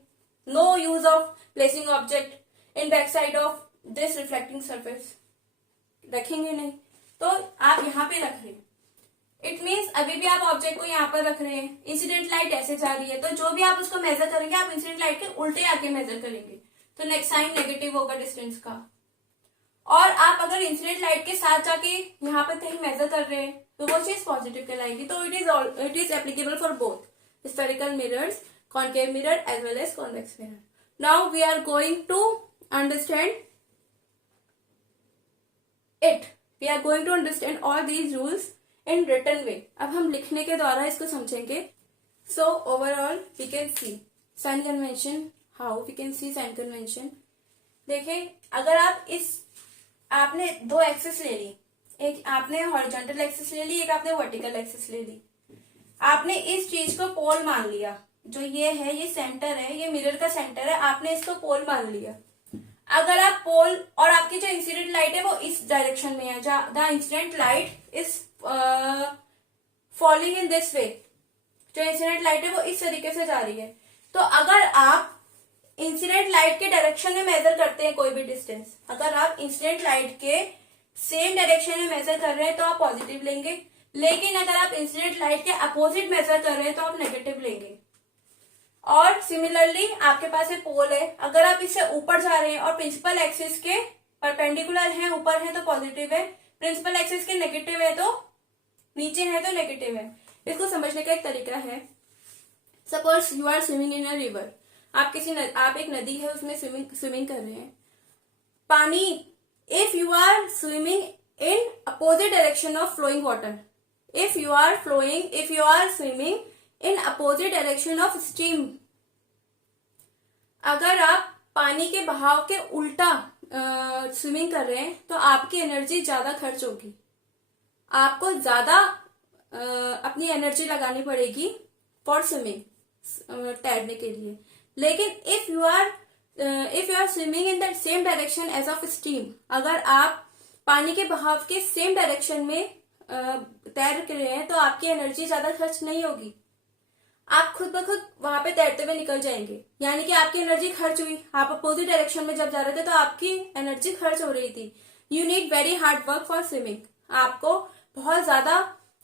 No use of placing object in back side of this reflecting surface, रखेंगे नहीं, तो आप यहाँ पे रख रहे हैं। इट मीन्स अभी भी आप ऑब्जेक्ट को यहाँ पर रख रहे हैं, इंसिडेंट लाइट ऐसे जा रही है, तो जो भी आप उसको मेजर करेंगे आप इंसिडेंट लाइट के उल्टे आके मेजर करेंगे, तो नेक्स्ट साइन नेगेटिव होगा डिस्टेंस का। और आप अगर इंसिडेंट लाइट के साथ जाके यहाँ पे कहीं मेजर कर रहे हैं तो वो चीज पॉजिटिव कहलाएगी। तो it is applicable for both spherical mirrors, concave mirror as well as convex mirror. Now we are going to understand it, we are going to understand all these rules in written way. अब हम लिखने के द्वारा इसको समझेंगे। So overall we can see sign convention, how we can see sign convention. देखें, अगर आप आपने दो एक्सिस ले ली, एक आपने हॉरिजॉन्टल एक्सिस ले ली, एक आपने वर्टिकल एक्सिस ले ली। आपने इस चीज को पोल मान लिया, जो ये है ये सेंटर है, ये मिरर का सेंटर है, आपने इसको पोल मान लिया। अगर आप पोल और आपकी जो इंसिडेंट लाइट है वो इस डायरेक्शन में है, the incident light is following in this way, जो इंसिडेंट लाइट है वो इस तरीके से जा रही है। तो अगर आप इंसिडेंट लाइट के डायरेक्शन में मेजर करते हैं कोई भी डिस्टेंस, अगर आप इंसिडेंट लाइट के सेम डायरेक्शन में मेजर कर रहे हैं तो आप पॉजिटिव लेंगे, लेकिन अगर आप इंसिडेंट लाइट के अपोजिट मेजर कर रहे हैं तो आप नेगेटिव लेंगे। और सिमिलरली आपके पास एक पोल है, अगर आप इससे ऊपर जा रहे हैं और प्रिंसिपल एक्सिस के परपेंडिकुलर है, ऊपर है तो पॉजिटिव है, प्रिंसिपल एक्सिस के नेगेटिव है तो नीचे है तो नेगेटिव है। इसको समझने का एक तरीका है, suppose you are swimming in a river, आप एक नदी है उसमें स्विमिंग कर रहे हैं। पानी, if you are swimming in opposite direction of flowing water, if you are swimming in opposite direction of stream, अगर आप पानी के बहाव के उल्टा स्विमिंग कर रहे हैं तो आपकी एनर्जी ज्यादा खर्च होगी, आपको ज्यादा अपनी एनर्जी लगानी पड़ेगी फॉर स्विमिंग, तैरने के लिए। लेकिन if you are swimming in the same direction as of stream, अगर आप पानी के बहाव के सेम डायरेक्शन में तैर रहे हैं तो आपकी एनर्जी ज्यादा खर्च नहीं होगी, आप खुद ब खुद वहां पे तैरते हुए निकल जाएंगे। यानी कि आपकी एनर्जी खर्च हुई, आप अपोजिट डायरेक्शन में जब जा रहे थे तो आपकी एनर्जी खर्च हो रही थी। You need very hard work for swimming, आपको बहुत ज्यादा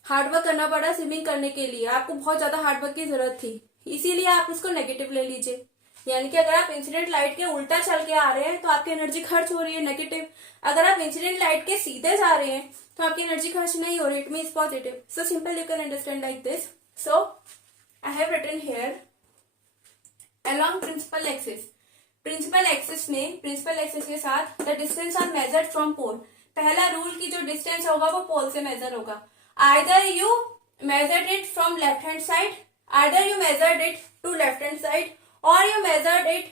हार्डवर्क करना पड़ा स्विमिंग करने के लिए, आपको बहुत ज्यादा हार्डवर्क की जरूरत थी, इसीलिए आप उसको नेगेटिव ले लीजिए। यानी कि अगर आप इंसिडेंट लाइट के उल्टा चल के आ रहे हैं तो आपकी एनर्जी खर्च हो रही है, नेगेटिव। अगर आप इंसिडेंट लाइट के सीधे जा रहे हैं तो आपकी एनर्जी खर्च नहीं हो रही, it means positive. So simple you can understand like this. So I have written here along principal axis, principal axis में, प्रिंसिपल एक्सिस के साथ the distance are measured from pole. पहला रूल की जो डिस्टेंस होगा वो पोल से मेजर होगा। Either you measured it from left hand side, either you measured it to left hand side, or you measured it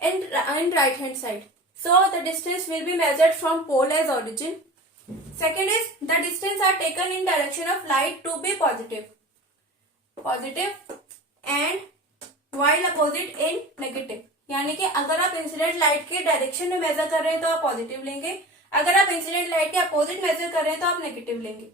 in right hand side. So the distance will be measured from pole as origin. Second is the distance are taken in direction of light to be positive and while opposite in negative. यानी कि अगर आप incident light के direction में major कर रहे हैं तो आप पॉजिटिव लेंगे, अगर आप इंसिडेंट लाइट के अपोजिट मेजर कर रहे हैं तो आप नेगेटिव लेंगे।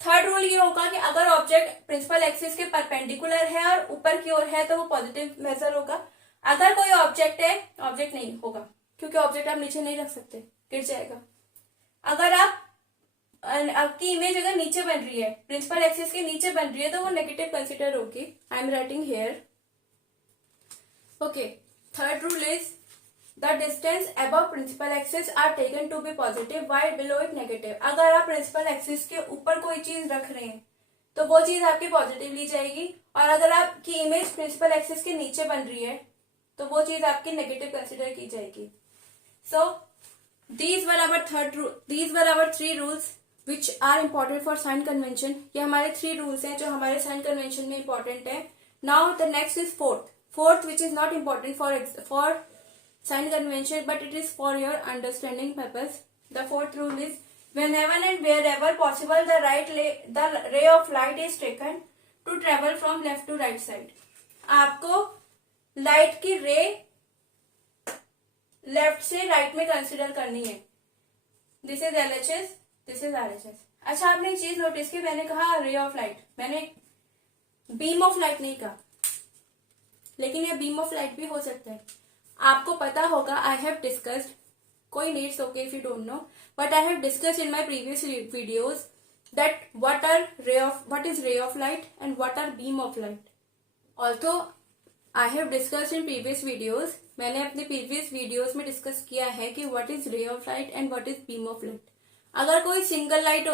थर्ड रूल ये होगा कि अगर ऑब्जेक्ट प्रिंसिपल एक्सिस के परपेंडिकुलर है और ऊपर की ओर है तो वो पॉजिटिव मेजर होगा। अगर कोई ऑब्जेक्ट है, ऑब्जेक्ट नहीं होगा क्योंकि ऑब्जेक्ट आप नीचे नहीं रख सकते, गिर जाएगा। अगर आपकी इमेज अगर नीचे बन रही है, प्रिंसिपल एक्सिस के नीचे बन रही है तो वो नेगेटिव कंसिडर होगी। I am writing here. Okay, third rule is The distance above principal axis are taken to be positive while below it negative. अगर आप principal axis के ऊपर कोई चीज रख रहे हैं तो वो चीज आपकी पॉजिटिव ली जाएगी, और अगर आपकी इमेज प्रिंसिपल एक्सिस के नीचे बन रही है तो वो चीज आपकी नेगेटिव कंसिडर की जाएगी। So these were our three rules which are important for sign convention. ये हमारे 3 rules हैं जो हमारे sign convention में important है। Now the next is fourth which is not important for sign convention, but it is for your understanding purpose. The fourth rule is whenever and wherever possible the ray of light is taken to travel from left to right side. आपको light की रे left से right में consider करनी है। This is LHS, this is RHS। अच्छा, आपने एक चीज नोटिस की, मैंने कहा रे ऑफ लाइट, मैंने बीम ऑफ लाइट नहीं कहा, लेकिन यह बीम ऑफ लाइट भी हो सकता है। आपको पता होगा, आई हैव डिस्कस्ड, कोई needs okay if you don't no, but I have discussed in my previous videos that what is ray of light and what are beam of light. Although I have discussed in previous videos, मैंने अपने previous videos में discuss किया है कि what is ray of light and what is beam of light. अगर कोई single light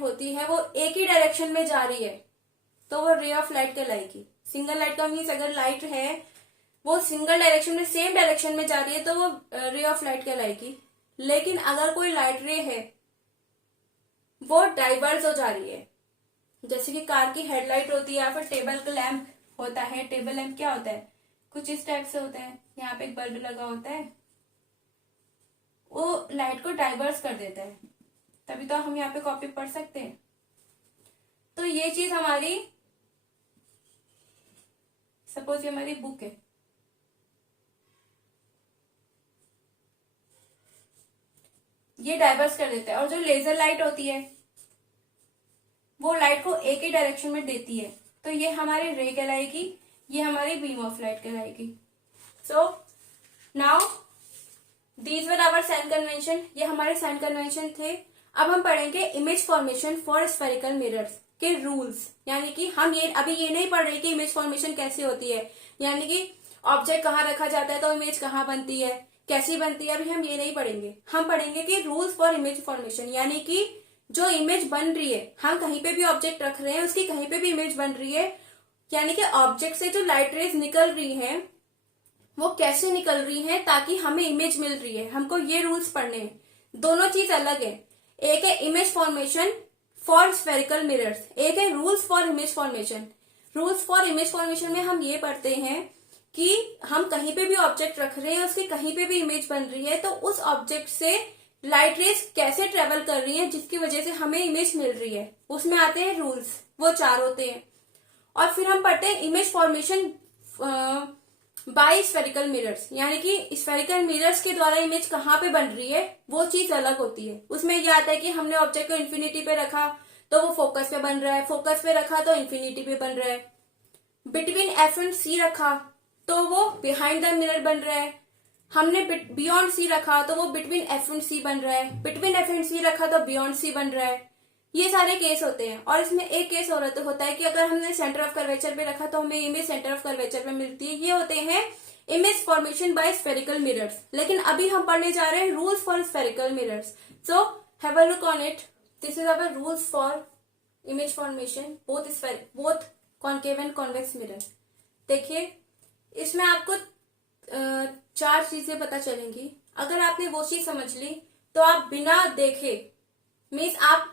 होती है वो एक ही डायरेक्शन में जा रही है तो वो रे ऑफ लाइट कहलाएगी. सिंगल लाइट का मीन्स अगर लाइट है वो सिंगल डायरेक्शन में सेम डायरेक्शन में जा रही है तो वो रे ऑफ लाइट कहलाएगी. लेकिन अगर कोई लाइट रे है वो डाइवर्स हो जा रही है, जैसे कि कार की हेडलाइट होती है या फिर टेबल का लैंप होता है. टेबल लैंप क्या होता है, कुछ इस टाइप से होता है, यहाँ पे एक बल्ब लगा होता है, वो लाइट को डाइवर्स कर देता है, तभी तो हम यहाँ पे कॉपी पढ़ सकते हैं. तो ये चीज हमारी, सपोज ये हमारी बुक है, ये डाइवर्स कर देता है. और जो लेजर लाइट होती है वो लाइट को एक ही डायरेक्शन में देती है, तो ये हमारी रे कहलाएगी, ये हमारी बीम ऑफ लाइट कहलाएगी. So now these were our sign convention. ये हमारे साइन कन्वेंशन थे. अब हम पढ़ेंगे image formation for spherical mirrors के रूल्स. यानी कि हम ये अभी ये नहीं पढ़ रहे कि इमेज फॉर्मेशन कैसे होती है, यानी कि ऑब्जेक्ट कहाँ रखा जाता है तो इमेज कहाँ बनती है, कैसी बनती है, अभी हम ये नहीं पढ़ेंगे. हम पढ़ेंगे कि रूल्स फॉर इमेज फॉर्मेशन, यानी कि जो इमेज बन रही है, हम कहीं पे भी ऑब्जेक्ट रख रहे हैं उसकी कहीं पे भी इमेज बन रही है, यानी कि ऑब्जेक्ट से जो लाइट रेज निकल रही हैं वो कैसे निकल रही हैं ताकि हमें इमेज मिल रही है. हमको ये रूल्स पढ़ने हैं. दोनों चीज अलग है. एक है image formation for spherical mirrors, एक है rules for image formation. Rules for image formation में हम ये पढ़ते हैं कि हम कहीं पे भी ऑब्जेक्ट रख रहे हैं उसकी कहीं पे भी इमेज बन रही है तो उस ऑब्जेक्ट से लाइट रेज कैसे ट्रेवल कर रही है जिसकी वजह से हमें इमेज मिल रही है. उसमें आते हैं रूल्स, वो 4 होते हैं. और फिर हम पढ़ते हैं image formation by spherical mirrors, यानी कि स्फेरिकल मिरर्स के द्वारा इमेज कहाँ पे बन रही है वो चीज अलग होती है. उसमें यह आता है कि हमने ऑब्जेक्ट को इन्फिनिटी पे रखा तो वो फोकस पे बन रहा है, फोकस पे रखा तो इन्फिनिटी पे बन रहा है, बिटवीन एफ एंड सी रखा तो वो बिहाइंड द मिरर बन रहा है, हमने बियॉन्ड सी रखा तो वो बिटवीन एफ एंड सी बन रहा है, बिटवीन एफ एंड सी रखा तो बियॉन्ड सी बन रहा है. ये सारे केस होते हैं. और इसमें एक केस और होता है कि अगर हमने सेंटर ऑफ कर्वेचर पे रखा तो हमें इमेज सेंटर ऑफ कर्वेचर पे मिलती है. ये होते हैं image formation by spherical mirrors. लेकिन अभी हम पढ़ने जा रहे हैं rules for spherical mirrors. So have a look on it. This is our rules for image formation both concave and convex mirror. देखिए इसमें आपको 4 चीजें पता चलेंगी. अगर आपने वो चीज समझ ली तो आप बिना देखे, मीन्स आप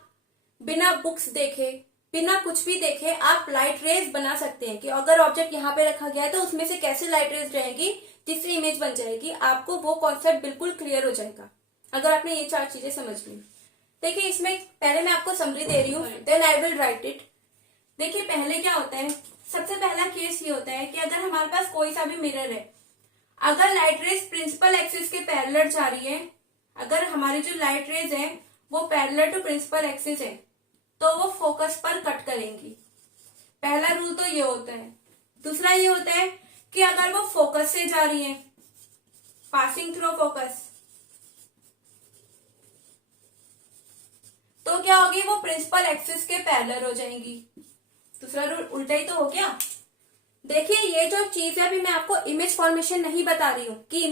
बिना बुक्स देखे, बिना कुछ भी देखे आप लाइट रेज बना सकते हैं कि अगर ऑब्जेक्ट यहाँ पे रखा गया है तो उसमें से कैसे लाइट रेज रहेंगी जिससे इमेज बन जाएगी. आपको वो कॉन्सेप्ट बिल्कुल क्लियर हो जाएगा अगर आपने ये 4 चीजें समझ ली. देखिए इसमें पहले मैं आपको समरी दे रही हूँ, then I will write it. देखिए पहले क्या होता है, सबसे पहला केस ये होता है कि अगर हमारे पास कोई सा भी मिरर है, अगर लाइट रेज प्रिंसिपल एक्सिस के पैरेलल जा रही है, अगर हमारी जो लाइट रेज है वो पैरेलल टू प्रिंसिपल एक्सिस है तो वो फोकस पर कट करेंगी. पहला रूल तो ये होता है. दूसरा ये होता है कि अगर वो फोकस से जा रही है, पासिंग थ्रू फोकस, तो क्या होगी, वो प्रिंसिपल एक्सिस के पैरेलल हो जाएंगी. दूसरा रूल उल्टा ही तो हो गया. देखिए ये जो चीज है अभी मैं आपको इमेज फॉर्मेशन नहीं बता रही हूँ कि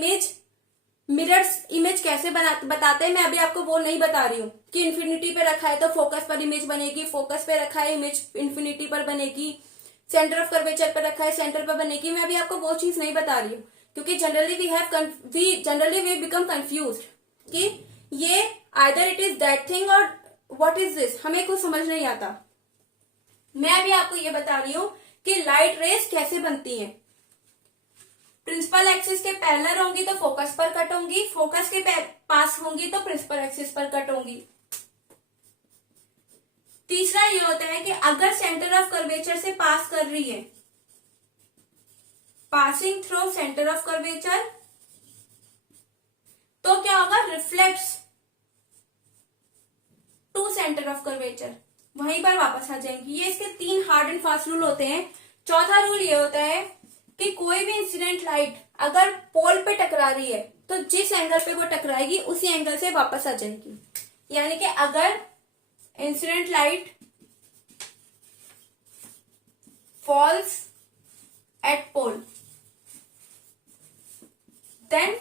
मिरर्स इमेज कैसे बताते हैं, मैं अभी आपको वो नहीं बता रही हूँ कि इन्फिनिटी पे रखा है तो फोकस पर इमेज बनेगी, फोकस पे रखा है इमेज इन्फिनिटी पर बनेगी, सेंटर ऑफ कर्वेचर पर रखा है सेंटर पर बनेगी. मैं अभी आपको वो चीज नहीं बता रही हूँ क्योंकि जनरली वी बिकम कंफ्यूज्ड कि ये either it is that thing और व्हाट इज दिस, हमें कुछ समझ नहीं आता. मैं अभी आपको ये बता रही हूँ कि लाइट रेज कैसे बनती हैं. प्रिंसिपल एक्सिस के पैरेलल होंगी तो फोकस पर कट होंगी, फोकस के पास होंगी तो प्रिंसिपल एक्सिस पर कट होंगी. तीसरा ये होता है कि अगर सेंटर ऑफ कर्वेचर से पास कर रही है, passing through centre of curvature, तो क्या होगा, reflects to centre of curvature, वहीं पर वापस आ जाएंगी. ये इसके 3 हार्ड एंड फास्ट रूल होते हैं. चौथा रूल ये होता है कि कोई भी इंसिडेंट लाइट अगर पोल पे टकरा रही है तो जिस एंगल पे वो टकराएगी उसी एंगल से वापस आ जाएगी। यानी कि अगर incident light falls at pole then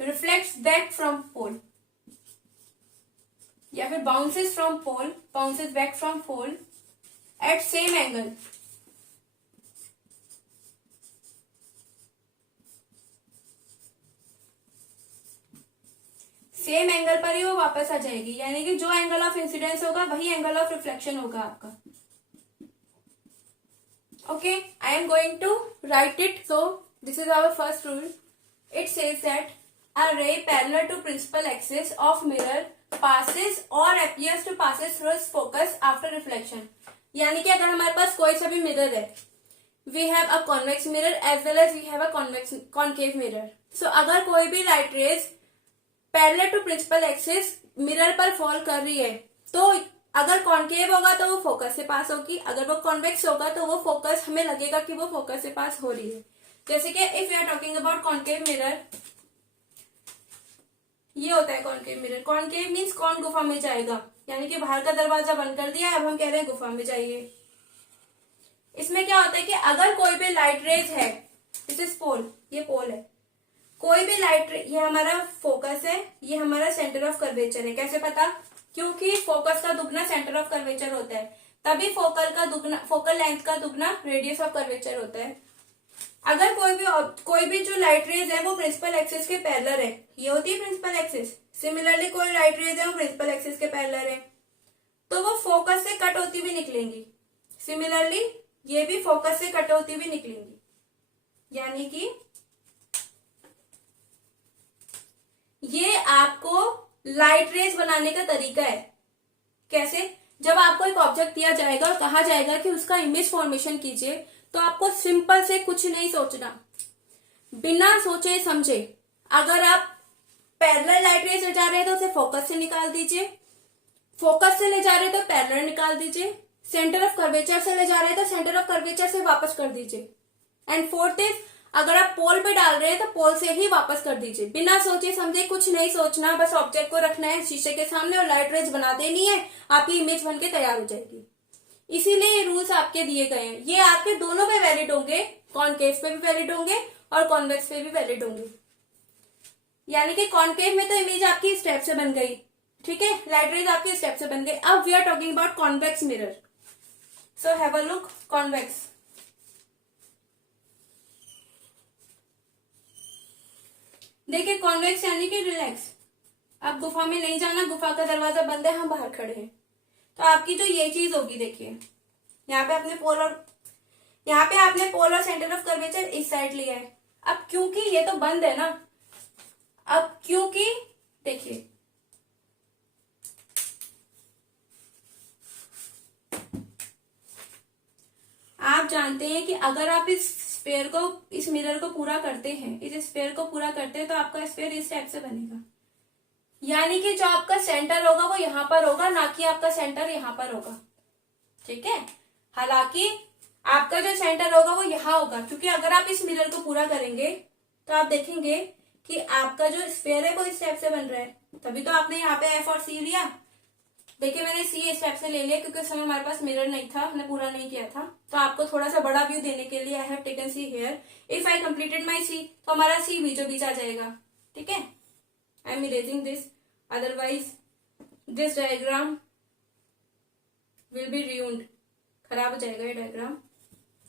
reflects back from pole, या फिर bounces from pole, bounces back from pole at same angle, same angle पर ही वो वापस आ जाएगी। यानी कि जो एंगल ऑफ इंसिडेंस होगा वही एंगल ऑफ रिफ्लेक्शन होगा आपका। Okay, I am going to write it. So this is our first rule. It says that a ray parallel to principal axis of mirror passes or appears to passes through its focus after reflection। यानी कि अगर हमारे पास कोई सा भी mirror है, we have a convex mirror as well as we have a concave mirror। so अगर कोई भी light rays parallel to principal axis mirror पर फॉल कर रही है, तो अगर कॉन्केव होगा तो वो फोकस से पास होगी, अगर वो कॉन्वेक्स होगा तो वो फोकस, हमें लगेगा कि वो फोकस से पास हो रही है। जैसे कि if you are talking about concave mirror, ये होता है कॉन्केव मिरर। कॉन्केव मीन्स कौन गुफा में जाएगा, यानी कि बाहर का दरवाजा बंद कर दिया, अब हम कह रहे हैं गुफा में जाइए। इसमें क्या होता है कि अगर कोई भी लाइट रेज है, दिस इज पोल, ये पोल है, कोई भी लाइट, ये हमारा फोकस है, ये हमारा सेंटर ऑफ कर्वेचर है। कैसे पता? क्योंकि फोकस का दुगना सेंटर ऑफ कर्वेचर होता है, तभी फोकल लेंथ का दुगना रेडियस ऑफ कर्वेचर होता है। अगर कोई भी जो लाइट रेज है वो प्रिंसिपल एक्सिस के पैरेलल है, ये होती है प्रिंसिपल एक्सिस। सिमिलरली कोई लाइट रेज है वो प्रिंसिपल एक्सिस के पैरेलल है, तो वो फोकस से कट होती हुई निकलेंगी। सिमिलरली ये भी फोकस से कट होती हुई निकलेंगी। यानी कि ये आपको लाइट रेज बनाने का तरीका है। कैसे? जब आपको एक ऑब्जेक्ट दिया जाएगा और कहा जाएगा कि उसका इमेज फॉर्मेशन कीजिए, तो आपको सिंपल से कुछ नहीं सोचना, बिना सोचे समझे अगर आप पैरेलल लाइट रेज ले जा रहे हैं तो उसे फोकस से निकाल दीजिए, फोकस से ले जा रहे हैं तो पैरेलल निकाल दीजिए, सेंटर ऑफ कर्वेचर से ले जा रहे हैं तो सेंटर ऑफ कर्वेचर से वापस कर दीजिए। एंड फोर्थ इज, अगर आप पोल पे डाल रहे हैं तो पोल से ही वापस कर दीजिए, बिना सोचे समझे, कुछ नहीं सोचना, बस ऑब्जेक्ट को रखना है शीशे के सामने और लाइट रेज बना देनी है, आपकी इमेज बन के तैयार हो जाएगी। इसीलिए ये रूल्स आपके दिए गए हैं। ये आपके दोनों पे वैलिड होंगे, कॉनकेव पे भी वैलिड होंगे और कॉन्वेक्स पे भी वैलिड होंगे। यानी कि कॉनकेव में तो इमेज आपकी स्टेप से बन गई, ठीक है, लाइट रेज आपकी स्टेप से बन गई। अब we are talking about convex mirror. So have a look convex. देखिए कॉन्वेक्स यानी कि रिलैक्स, अब गुफा में नहीं जाना, गुफा का दरवाजा बंद है, हम बाहर खड़े हैं, तो आपकी जो ये चीज होगी, देखिए यहाँ पे आपने पोल और सेंटर ऑफ कर्वेचर इस साइड लिया है। अब क्योंकि ये तो बंद है ना, अब क्योंकि देखिए आप जानते हैं कि अगर आप इस मिरर को पूरा करते हैं, इस स्फेयर को पूरा करते हैं, तो आपका स्फेयर इस टाइप से बनेगा। यानी कि जो आपका सेंटर होगा वो यहां पर होगा, ना कि आपका सेंटर यहां पर होगा, ठीक है। हालांकि आपका जो सेंटर होगा वो यहां होगा, क्योंकि अगर आप इस मिरर को पूरा करेंगे तो आप देखेंगे कि आपका जो स्फेयर है वो इस टाइप से बन रहा है। तभी तो आपने यहाँ पे एफ और सी लिया। देखिए मैंने सी इस टाइप से ले लिया क्योंकि उस समय हमारे पास मिरर नहीं था, हमने पूरा नहीं किया था, तो आपको थोड़ा सा बड़ा व्यू देने के लिए I have taken C here. If I completed my C, तो हमारा सी बीचों बीच आ जाएगा, ठीक है। I am erasing this, otherwise this diagram will be ruined, खराब हो जाएगा ये डायग्राम,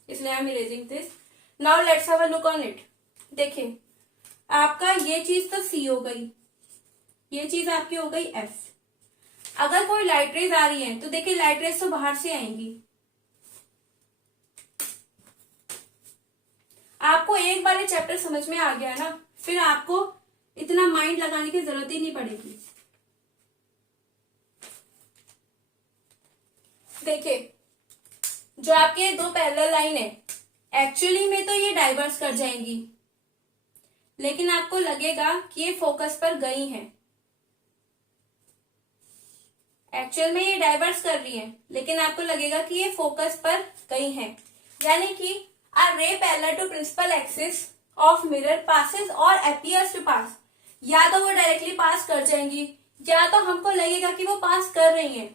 इसलिए I am erasing this. Now let's have a look on it. देखिए आपका ये चीज तो सी हो गई, ये चीज आपकी हो गई एफ। अगर कोई लाइट रेज आ रही है तो देखिए लाइट रेज तो बाहर से आएंगी। आपको एक बार ये चैप्टर समझ में आ गया ना, फिर आपको इतना माइंड लगाने की जरूरत ही नहीं पड़ेगी। देखिए जो आपके दो पैरेलल लाइन है, एक्चुअली में तो ये डाइवर्स कर जाएंगी, लेकिन आपको लगेगा कि ये फोकस पर गई हैं। एक्चुअल में ये डाइवर्स कर रही हैं, लेकिन आपको लगेगा कि ये फोकस पर गई हैं। यानी कि a ray parallel to principal axis of mirror passes और अपीयर्स टू पास, या तो वो डायरेक्टली पास कर जाएंगी या तो हमको लगेगा कि वो पास कर रही हैं।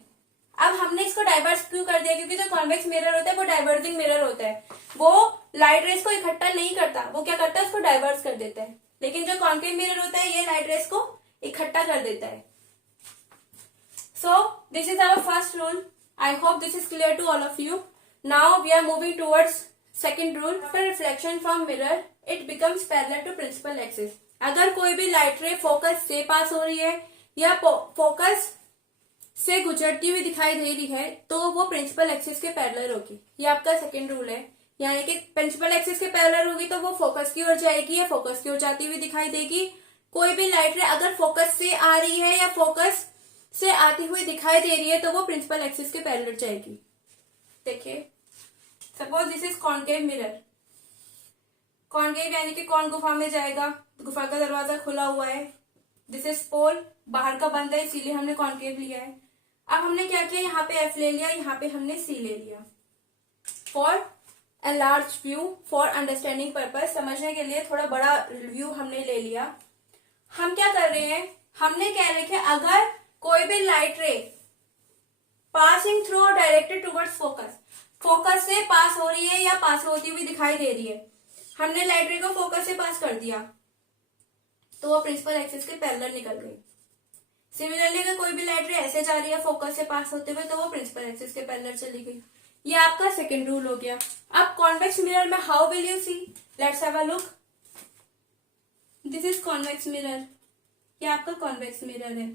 अब हमने इसको डाइवर्स क्यों कर दिया, क्योंकि जो कॉन्वेक्स मिरर होता है वो डाइवर्जिंग मिरर होता है, वो लाइट रेस को इकट्ठा नहीं करता, वो क्या करता है उसको डाइवर्स कर देता है। लेकिन जो कॉन्केव मिरर होता है ये लाइट रेस को इकट्ठा कर देता है। So this is our first rule. I hope this is clear to all of you. Now we are moving towards second rule. After reflection from mirror it becomes parallel to principal axis. अगर कोई भी light रे focus से पास हो रही है या focus से गुजरती हुई दिखाई दे रही है तो वो प्रिंसिपल एक्सिस के पैरेलल होगी। ये आपका सेकंड रूल है, यानी कि प्रिंसिपल एक्सिस के पैरेलल होगी तो वो फोकस की ओर जाएगी या फोकस की ओर जाती हुई दिखाई देगी। कोई भी लाइट रे अगर फोकस से आ रही है या फोकस से आती हुई दिखाई दे रही है तो वो प्रिंसिपल एक्सिस के पैरेलल जाएगी। देखिए, suppose this is concave mirror. Concave यानी कि कौन गुफा में जाएगा, गुफा का दरवाजा खुला हुआ है। दिस इज पोल, बाहर का बंद है इसीलिए हमने कॉन्केव लिया है। अब हमने क्या किया, यहाँ पे एफ ले लिया, यहाँ पे हमने सी ले लिया। For a large view, for understanding purpose, समझने के लिए थोड़ा बड़ा व्यू हमने ले लिया। हम क्या कर रहे हैं, हमने कह रहे हैं अगर कोई भी लाइट रे पासिंग थ्रू और डायरेक्टेड टुवर्ड्स फोकस, फोकस से पास हो रही है या पास होती हुई दिखाई दे रही है, हमने लाइट रे को फोकस से पास कर दिया तो वो प्रिंसिपल एक्सिस के पैरेलल निकल गई। सिमिलरली अगर कोई भी लाइट रे ऐसे जा रही है फोकस से पास होते हुए तो वो प्रिंसिपल एक्सिस के पैरेलल चली गई। ये आपका सेकंड रूल हो गया। अब कॉन्वेक्स मिरर में how will you see, let's have a look. This is convex mirror, ये आपका कॉन्वेक्स मिरर है।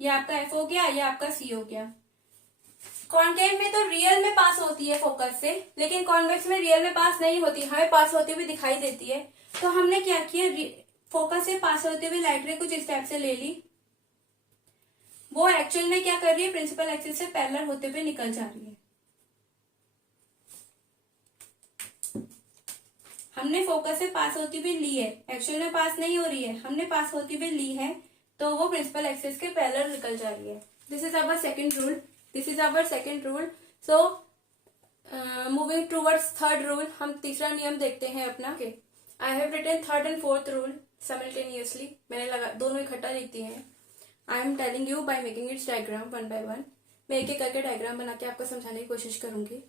ये आपका एफ हो गया, ये आपका सी हो गया। कॉन्केव में तो रियल में पास होती है फोकस से, लेकिन कॉन्वेक्स में रियल में पास नहीं होती, हमें पास होती हुई दिखाई देती है। तो हमने क्या किया, फोकस से पास होते हुए लाइट रे कुछ स्टेप से ले ली, वो एक्चुअल में क्या कर रही है, प्रिंसिपल एक्सिस से पैरेलल होते हुए निकल जा रही है। हमने फोकस से पास होती हुई ली है, एक्चुअल में पास नहीं हो रही है, हमने पास होती हुई ली है तो वो प्रिंसिपल एक्सिस के पैरेलल निकल जा रही है। This is our second rule, this is our second rule. So moving towards third rule, हम तीसरा नियम देखते हैं अपना। I have written third and fourth rule simultaneously, मैंने दोनों इकट्ठा लिख दिए हैं। I am telling you by making its diagram one by one. मैं एक एक करके डायग्राम बना के आपको समझाने की कोशिश करूंगी।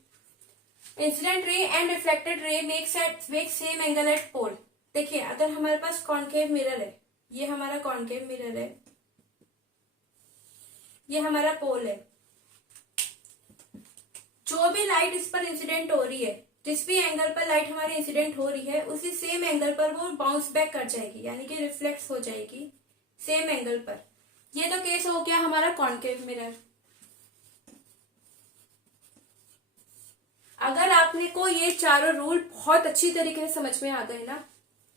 Incident ray and reflected ray make same angle at pole. देखिए, अगर हमारे पास कॉन्केव मिरर है, ये हमारा कॉन्केव मिरर है, ये हमारा पोल है, जो भी लाइट इस पर इंसिडेंट हो रही है, जिस भी एंगल पर लाइट हमारी इंसिडेंट हो रही है उसी सेम एंगल पर वो बाउंस बैक कर जाएगी, यानी कि रिफ्लेक्ट हो जाएगी सेम एंगल पर। ये तो केस हो गया हमारा कॉन्केव मिरर। अगर आपने को ये चारों रूल बहुत अच्छी तरीके से समझ में आ गए ना,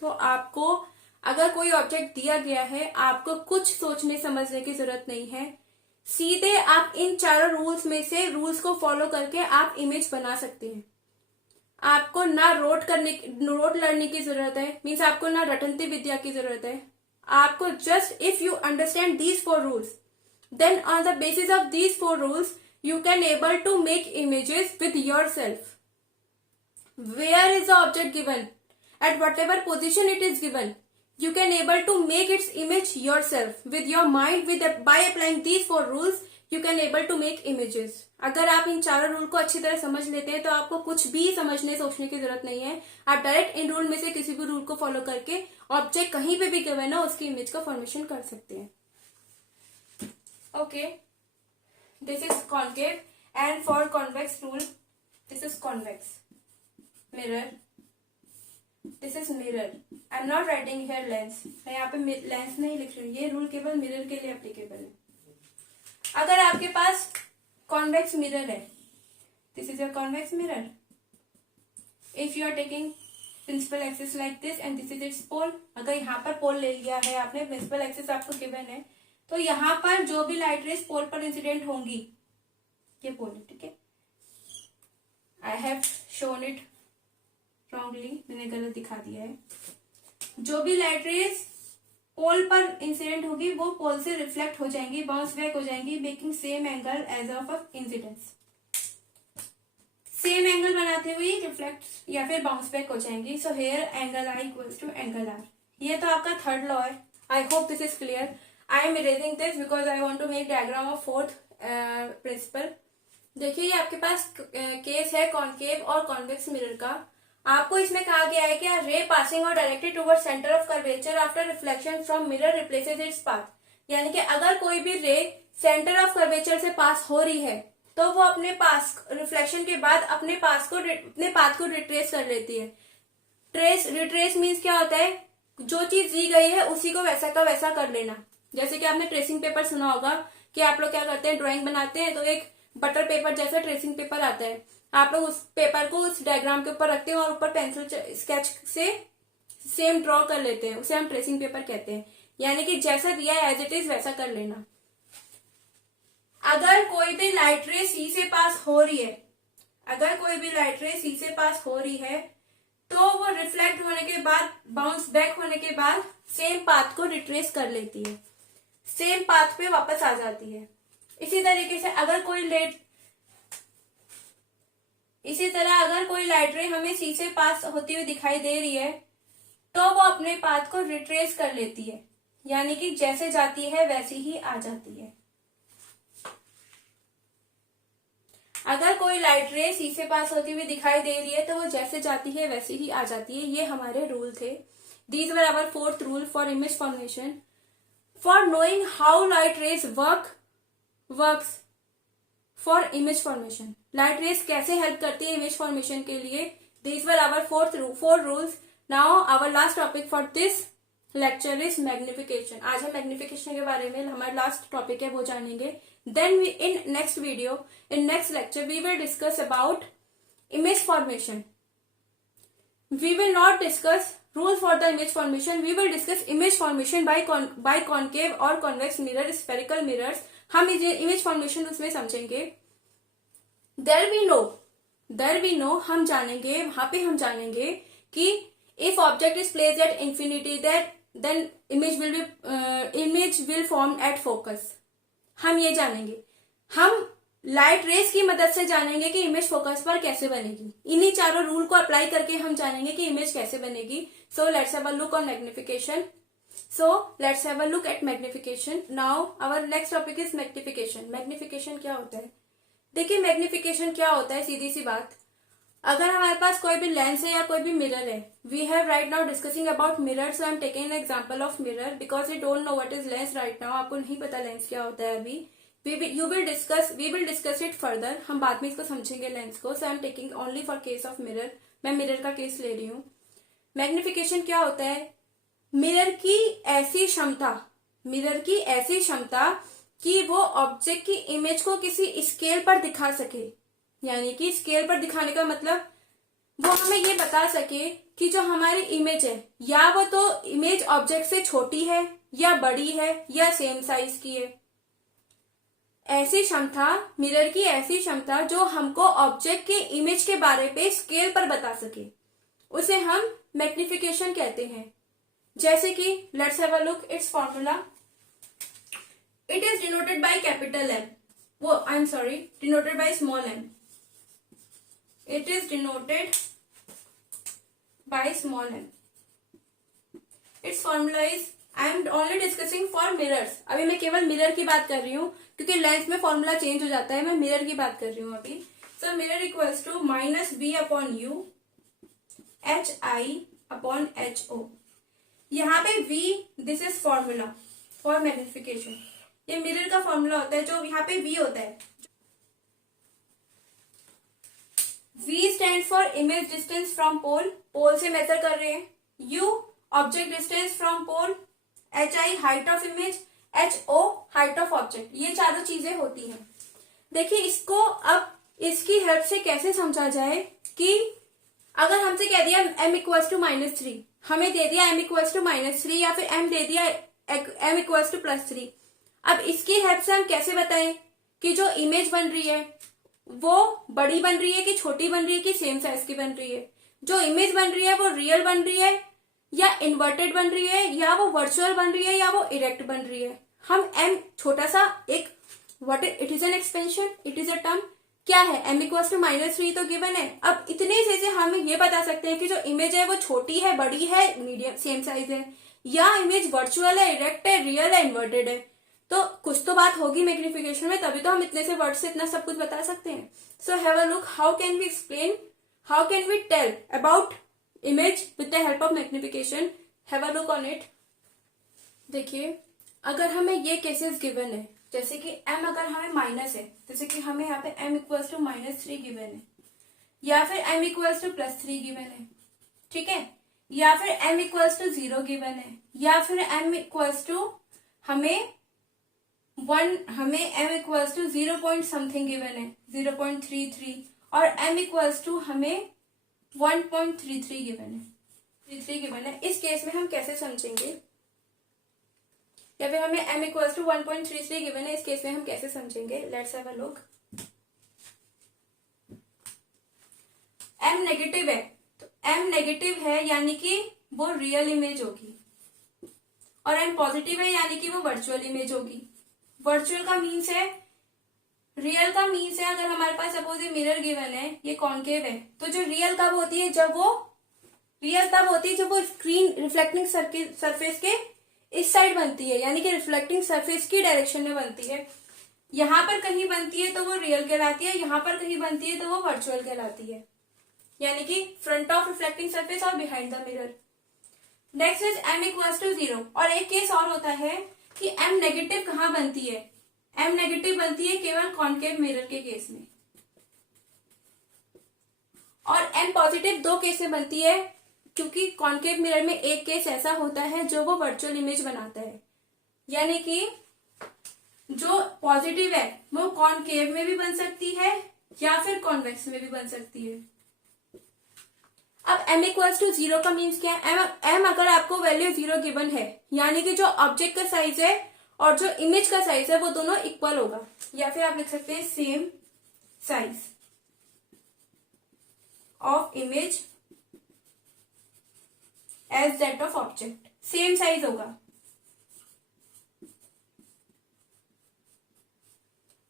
तो आपको अगर कोई ऑब्जेक्ट दिया गया है, आपको कुछ सोचने समझने की जरूरत नहीं है, सीधे आप इन चारों रूल्स में से रूल्स को फॉलो करके आप इमेज बना सकते हैं। आपको ना रोट लर्निंग की जरूरत है, मीन्स आपको ना रटंती विद्या की जरूरत है। आपको just if you understand these 4 rules, then on the basis of these 4 rules you can able to make images with yourself. Where is the object given, at whatever position it is given, you can able to make its image yourself with your mind. By applying these 4 rules you can able to make images. अगर आप इन चारों rule को अच्छी तरह समझ लेते हैं तो आपको कुछ भी समझने सोचने की जरूरत नहीं है। आप डायरेक्ट इन रूल में से किसी भी रूल को फॉलो करके ऑब्जेक्ट कहीं पे भी गिवन हो उसकी इमेज का फॉर्मेशन कर सकते हैं। Okay, this is concave, and for convex rule this is convex mirror, this is mirror. I am not writing here lens, मैं यहाँ पे लेंस नहीं लिख रही हूँ, ये रूल केवल मिरर के लिए एप्लीकेबल है। अगर आपके पास कॉन्वेक्स मिरर है, this is your convex mirror, if you are taking principal axis like this and this is its pole. अगर यहाँ पर पोल ले लिया है आपने, प्रिंसिपल एक्सिस आपको गिवन है, तो यहाँ पर जो भी लाइट रेस पोल पर इंसिडेंट होंगी, ये पोल है, ठीक है। I have shown it wrongly, मैंने गलत दिखा दिया है। जो भी लाइट रेस पोल पर इंसिडेंट होगी वो पोल से रिफ्लेक्ट हो जाएंगी, बाउंस बैक हो जाएंगी, making same angle as of incidence. Same angle बनाते हुए रिफ्लेक्ट या फिर बाउंस बैक हो जाएंगी. So here angle i equals to angle r. ये तो आपका थर्ड लॉ है. I hope this is clear. I am erasing this because I want to make diagram of fourth principal. देखिए, ये आपके पास केस है कॉनकेव और कॉन्वेक्स मिरर का. आपको इसमें कहा गया है कि रे पासिंग और directed toward centre of curvature after reflection from mirror replaces its path. यानी कि अगर कोई भी रे सेंटर ऑफ कर्वेचर से पास हो रही है तो वो अपने पास रिफ्लेक्शन के बाद अपने पाथ को रिट्रेस कर लेती है. रिट्रेस मीन्स क्या होता है? जो चीज दी गई है उसी को वैसा का वैसा कर लेना. जैसे कि आपने ट्रेसिंग पेपर सुना होगा कि आप लोग क्या करते हैं, ड्राइंग बनाते हैं तो एक बटर पेपर जैसा ट्रेसिंग पेपर आता है. आप लोग उस पेपर को उस डायग्राम के ऊपर रखते हैं और ऊपर पेंसिल स्केच से सेम ड्रॉ कर लेते हैं. उसे हम ट्रेसिंग पेपर कहते हैं. यानी कि जैसा दिया है एज इट इज वैसा कर लेना. अगर कोई भी लाइट रे सी से पास हो रही है, तो वो रिफ्लेक्ट होने के बाद, बाउंस बैक होने के बाद सेम पाथ को रिट्रेस कर लेती है, सेम पाथ पे वापस आ जाती है. इसी तरीके से अगर कोई लाइट रे हमें सी से पास होती हुई दिखाई दे रही है तो वो अपने पाथ को रिट्रेस कर लेती है. यानी कि जैसे जाती है वैसी ही आ जाती है. अगर कोई लाइट रे सी से पास होती हुई दिखाई दे रही है तो वो जैसे जाती है वैसे ही आ जाती है. ये हमारे रूल थे. These were our fourth rule for image formation. For knowing how light rays works for image formation, light rays कैसे हेल्प करती है इमेज फॉर्मेशन के लिए. These were our four rules. Now our last topic for this lecture is magnification. आज हम magnification के बारे में, हमारा लास्ट टॉपिक है, वो जानेंगे. Then in next lecture, we will discuss about image formation. We will not discuss rules for the image formation. We will discuss image formation by concave or convex mirror, spherical mirrors. हम image formation उसमें समझेंगे. There we know हम जानेंगे, वहां पे हम जानेंगे कि if object is placed at infinity, then image will form at focus. हम ये जानेंगे. हम लाइट रेस की मदद से जानेंगे कि इमेज फोकस पर कैसे बनेगी. इन्हीं चारों रूल को अप्लाई करके हम जानेंगे कि इमेज कैसे बनेगी. So let's have a look on magnification. Let's have a look at magnification. Now our next topic is magnification. Magnification क्या होता है? देखिए, मैग्निफिकेशन क्या होता है, सीधी सी बात. अगर हमारे पास कोई भी लेंस है या कोई भी मिरर है, we have right now discussing about mirror. So I am taking an example of mirror because you don't know what is lens right now. आपको नहीं पता लेंस क्या होता है अभी. We will discuss it further. हम बाद में इसको समझेंगे लेंस को. So I am taking only for case of mirror. मैं मिरर का केस ले रही हूँ. मैग्निफिकेशन क्या होता है? मिरर की ऐसी क्षमता कि वो ऑब्जेक्ट की इमेज को किसी स्केल पर दिखा सके. यानी कि स्केल पर दिखाने का मतलब वो हमें ये बता सके कि जो हमारी इमेज है, या वो तो इमेज ऑब्जेक्ट से छोटी है या बड़ी है या सेम साइज की है. ऐसी क्षमता, मिरर की ऐसी क्षमता जो हमको ऑब्जेक्ट के इमेज के बारे पे स्केल पर बता सके, उसे हम मैग्निफिकेशन कहते हैं. जैसे कि let's have a look its formula. It is denoted by capital M. Denoted by small m. It is denoted by small m. Its formula is, I am only discussing for mirrors. अभी मैं केवल mirror की बात कर रही हूँ क्योंकि lens में फॉर्मूला चेंज हो जाता है. मैं मिरर की बात कर रही हूँ अभी. So mirror equals to -v/u hi/ho. यहाँ पे v, this is formula for magnification. ये मिरर का फॉर्मूला होता है. जो यहाँ पे v होता है, V stand for image distance from pole. Pole से मेजर कर रहे हैं. U object distance from pole. HI height of image. HO height of object. ये चारों चीजें होती हैं. देखिए, इसको अब इसकी हेल्प से कैसे समझा जाए कि अगर हमसे कह दिया m इक्वल्स टू -3, हमें दे दिया m इक्वल्स टू -3 या फिर m दे दिया m इक्वल्स टू +3. अब इसकी हेल्प से हम कैसे बताएं कि जो इमेज बन रही है वो बड़ी बन रही है कि छोटी बन रही है कि सेम साइज की बन रही है. जो इमेज बन रही है वो रियल बन रही है या इन्वर्टेड बन रही है, या वो वर्चुअल बन रही है या वो इरेक्ट बन रही है. हम m छोटा सा एक it is an expansion, it is a term. क्या है, m इक्वल्स टू -3 तो गिवन है। अब इतने से हम ये बता सकते हैं कि जो इमेज है वो छोटी है, बड़ी है, मीडियम सेम साइज है, या इमेज वर्चुअल है, इरेक्ट है, रियल है, इन्वर्टेड है। तो कुछ तो बात होगी मैग्निफिकेशन में, तभी तो हम इतने से वर्ड से इतना सब कुछ बता सकते हैं। So have a look, how can we explain, how can we tell about image with the help of magnification. Have a look on it. देखिए, अगर हमें ये केसेस गिवन है, जैसे कि m अगर हमें माइनस है, जैसे कि हमें यहाँ पे m इक्वल्स टू -3 गिवन है, या फिर m इक्वल्स टू +3 गिवन है, ठीक है, या फिर m इक्वल्स टू 0 गिवन है, या फिर m इक्वल्स टू हमें m equals to 0 point something given है, 0.33, और m इक्वल्स टू हमें 1.33 गिवन है, 33 गिवन है। इस केस में हम कैसे समझेंगे, या फिर हमें m इक्वल्स टू 1.33 गिवन है, इस केस में हम कैसे समझेंगे। Let's have a look. m negative है, तो m नेगेटिव है यानी कि वो रियल इमेज होगी, और m पॉजिटिव है यानी कि वो वर्चुअल इमेज होगी। वर्चुअल का मीन्स है, रियल का मीन्स है, अगर हमारे पास सपोज ये मिरर गिवन है, ये कॉन्केव है, तो जो रियल कब होती है, जब वो स्क्रीन रिफ्लेक्टिंग सरफेस के इस साइड बनती है, यानी कि रिफ्लेक्टिंग सरफेस की डायरेक्शन में बनती है। यहां पर कहीं बनती है तो वो रियल कहलाती है, यहां पर कहीं बनती है तो वो वर्चुअल कहलाती है, यानी कि फ्रंट ऑफ रिफ्लेक्टिंग सरफेस और behind the mirror. Next is m equals to 0। और एक केस और होता है कि m नेगेटिव कहाँ बनती है, m नेगेटिव बनती है केवल कॉन्केव मिरर के केस में, और m पॉजिटिव दो केस में बनती है, क्योंकि कॉन्केव मिरर में एक केस ऐसा होता है जो वो वर्चुअल इमेज बनाता है, यानी कि जो पॉजिटिव है वो कॉन्केव में भी बन सकती है या फिर कॉन्वेक्स में भी बन सकती है। अब m इक्वल्स टू 0 का मीन्स क्या है, m अगर आपको वैल्यू 0 गिवन है, यानी कि जो ऑब्जेक्ट का साइज है और जो इमेज का साइज है वो दोनों इक्वल होगा, या फिर आप लिख सकते हैं same size of image as that of object, same size होगा।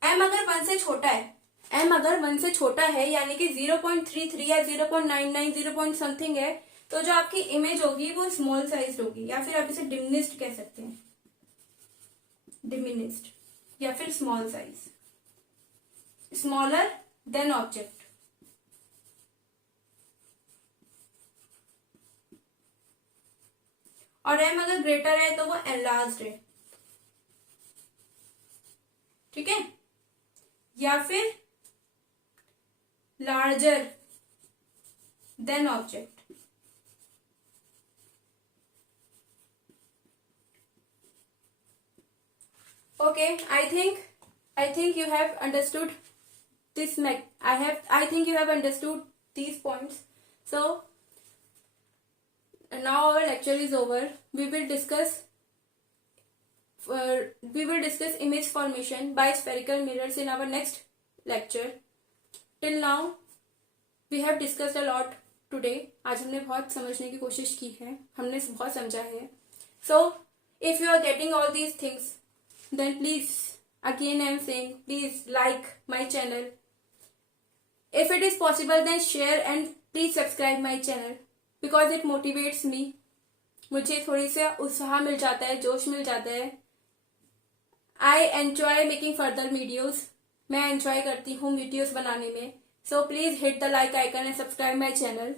m अगर 1 से छोटा है, m अगर 1 से छोटा है यानी कि 0.33 या 0.99 0 पॉइंट समथिंग है, तो जो आपकी इमेज होगी वो स्मॉल साइज होगी, या फिर आप इसे डिमिनिस्ड कह सकते हैं, डिमिनिस्ड या फिर small size, smaller than object. और m अगर ग्रेटर है तो वो एनलार्ज्ड है, ठीक है, या फिर larger than object. Okay, I think you have understood this I think you have understood these points. So now our lecture is over. We will discuss image formation by spherical mirrors in our next lecture. Till now we have discussed a lot today. आज हमने बहुत समझने की कोशिश की है, हमने बहुत समझा है. So if you are getting all these things, then please, again I am saying, please like my channel. If it is possible, then share and please subscribe my channel because it motivates me. मुझे थोड़ी सा उत्साह मिल जाता है, जोश मिल जाता है. I enjoy making further videos. मैं enjoy करती हूँ वीडियोस बनाने में. So please hit the like icon and subscribe my channel.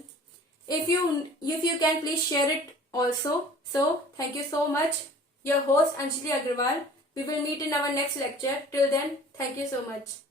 If you can, please share it also. So thank you so much. Your host Anjali Agrawal. We will meet in our next lecture. Till then, thank you so much.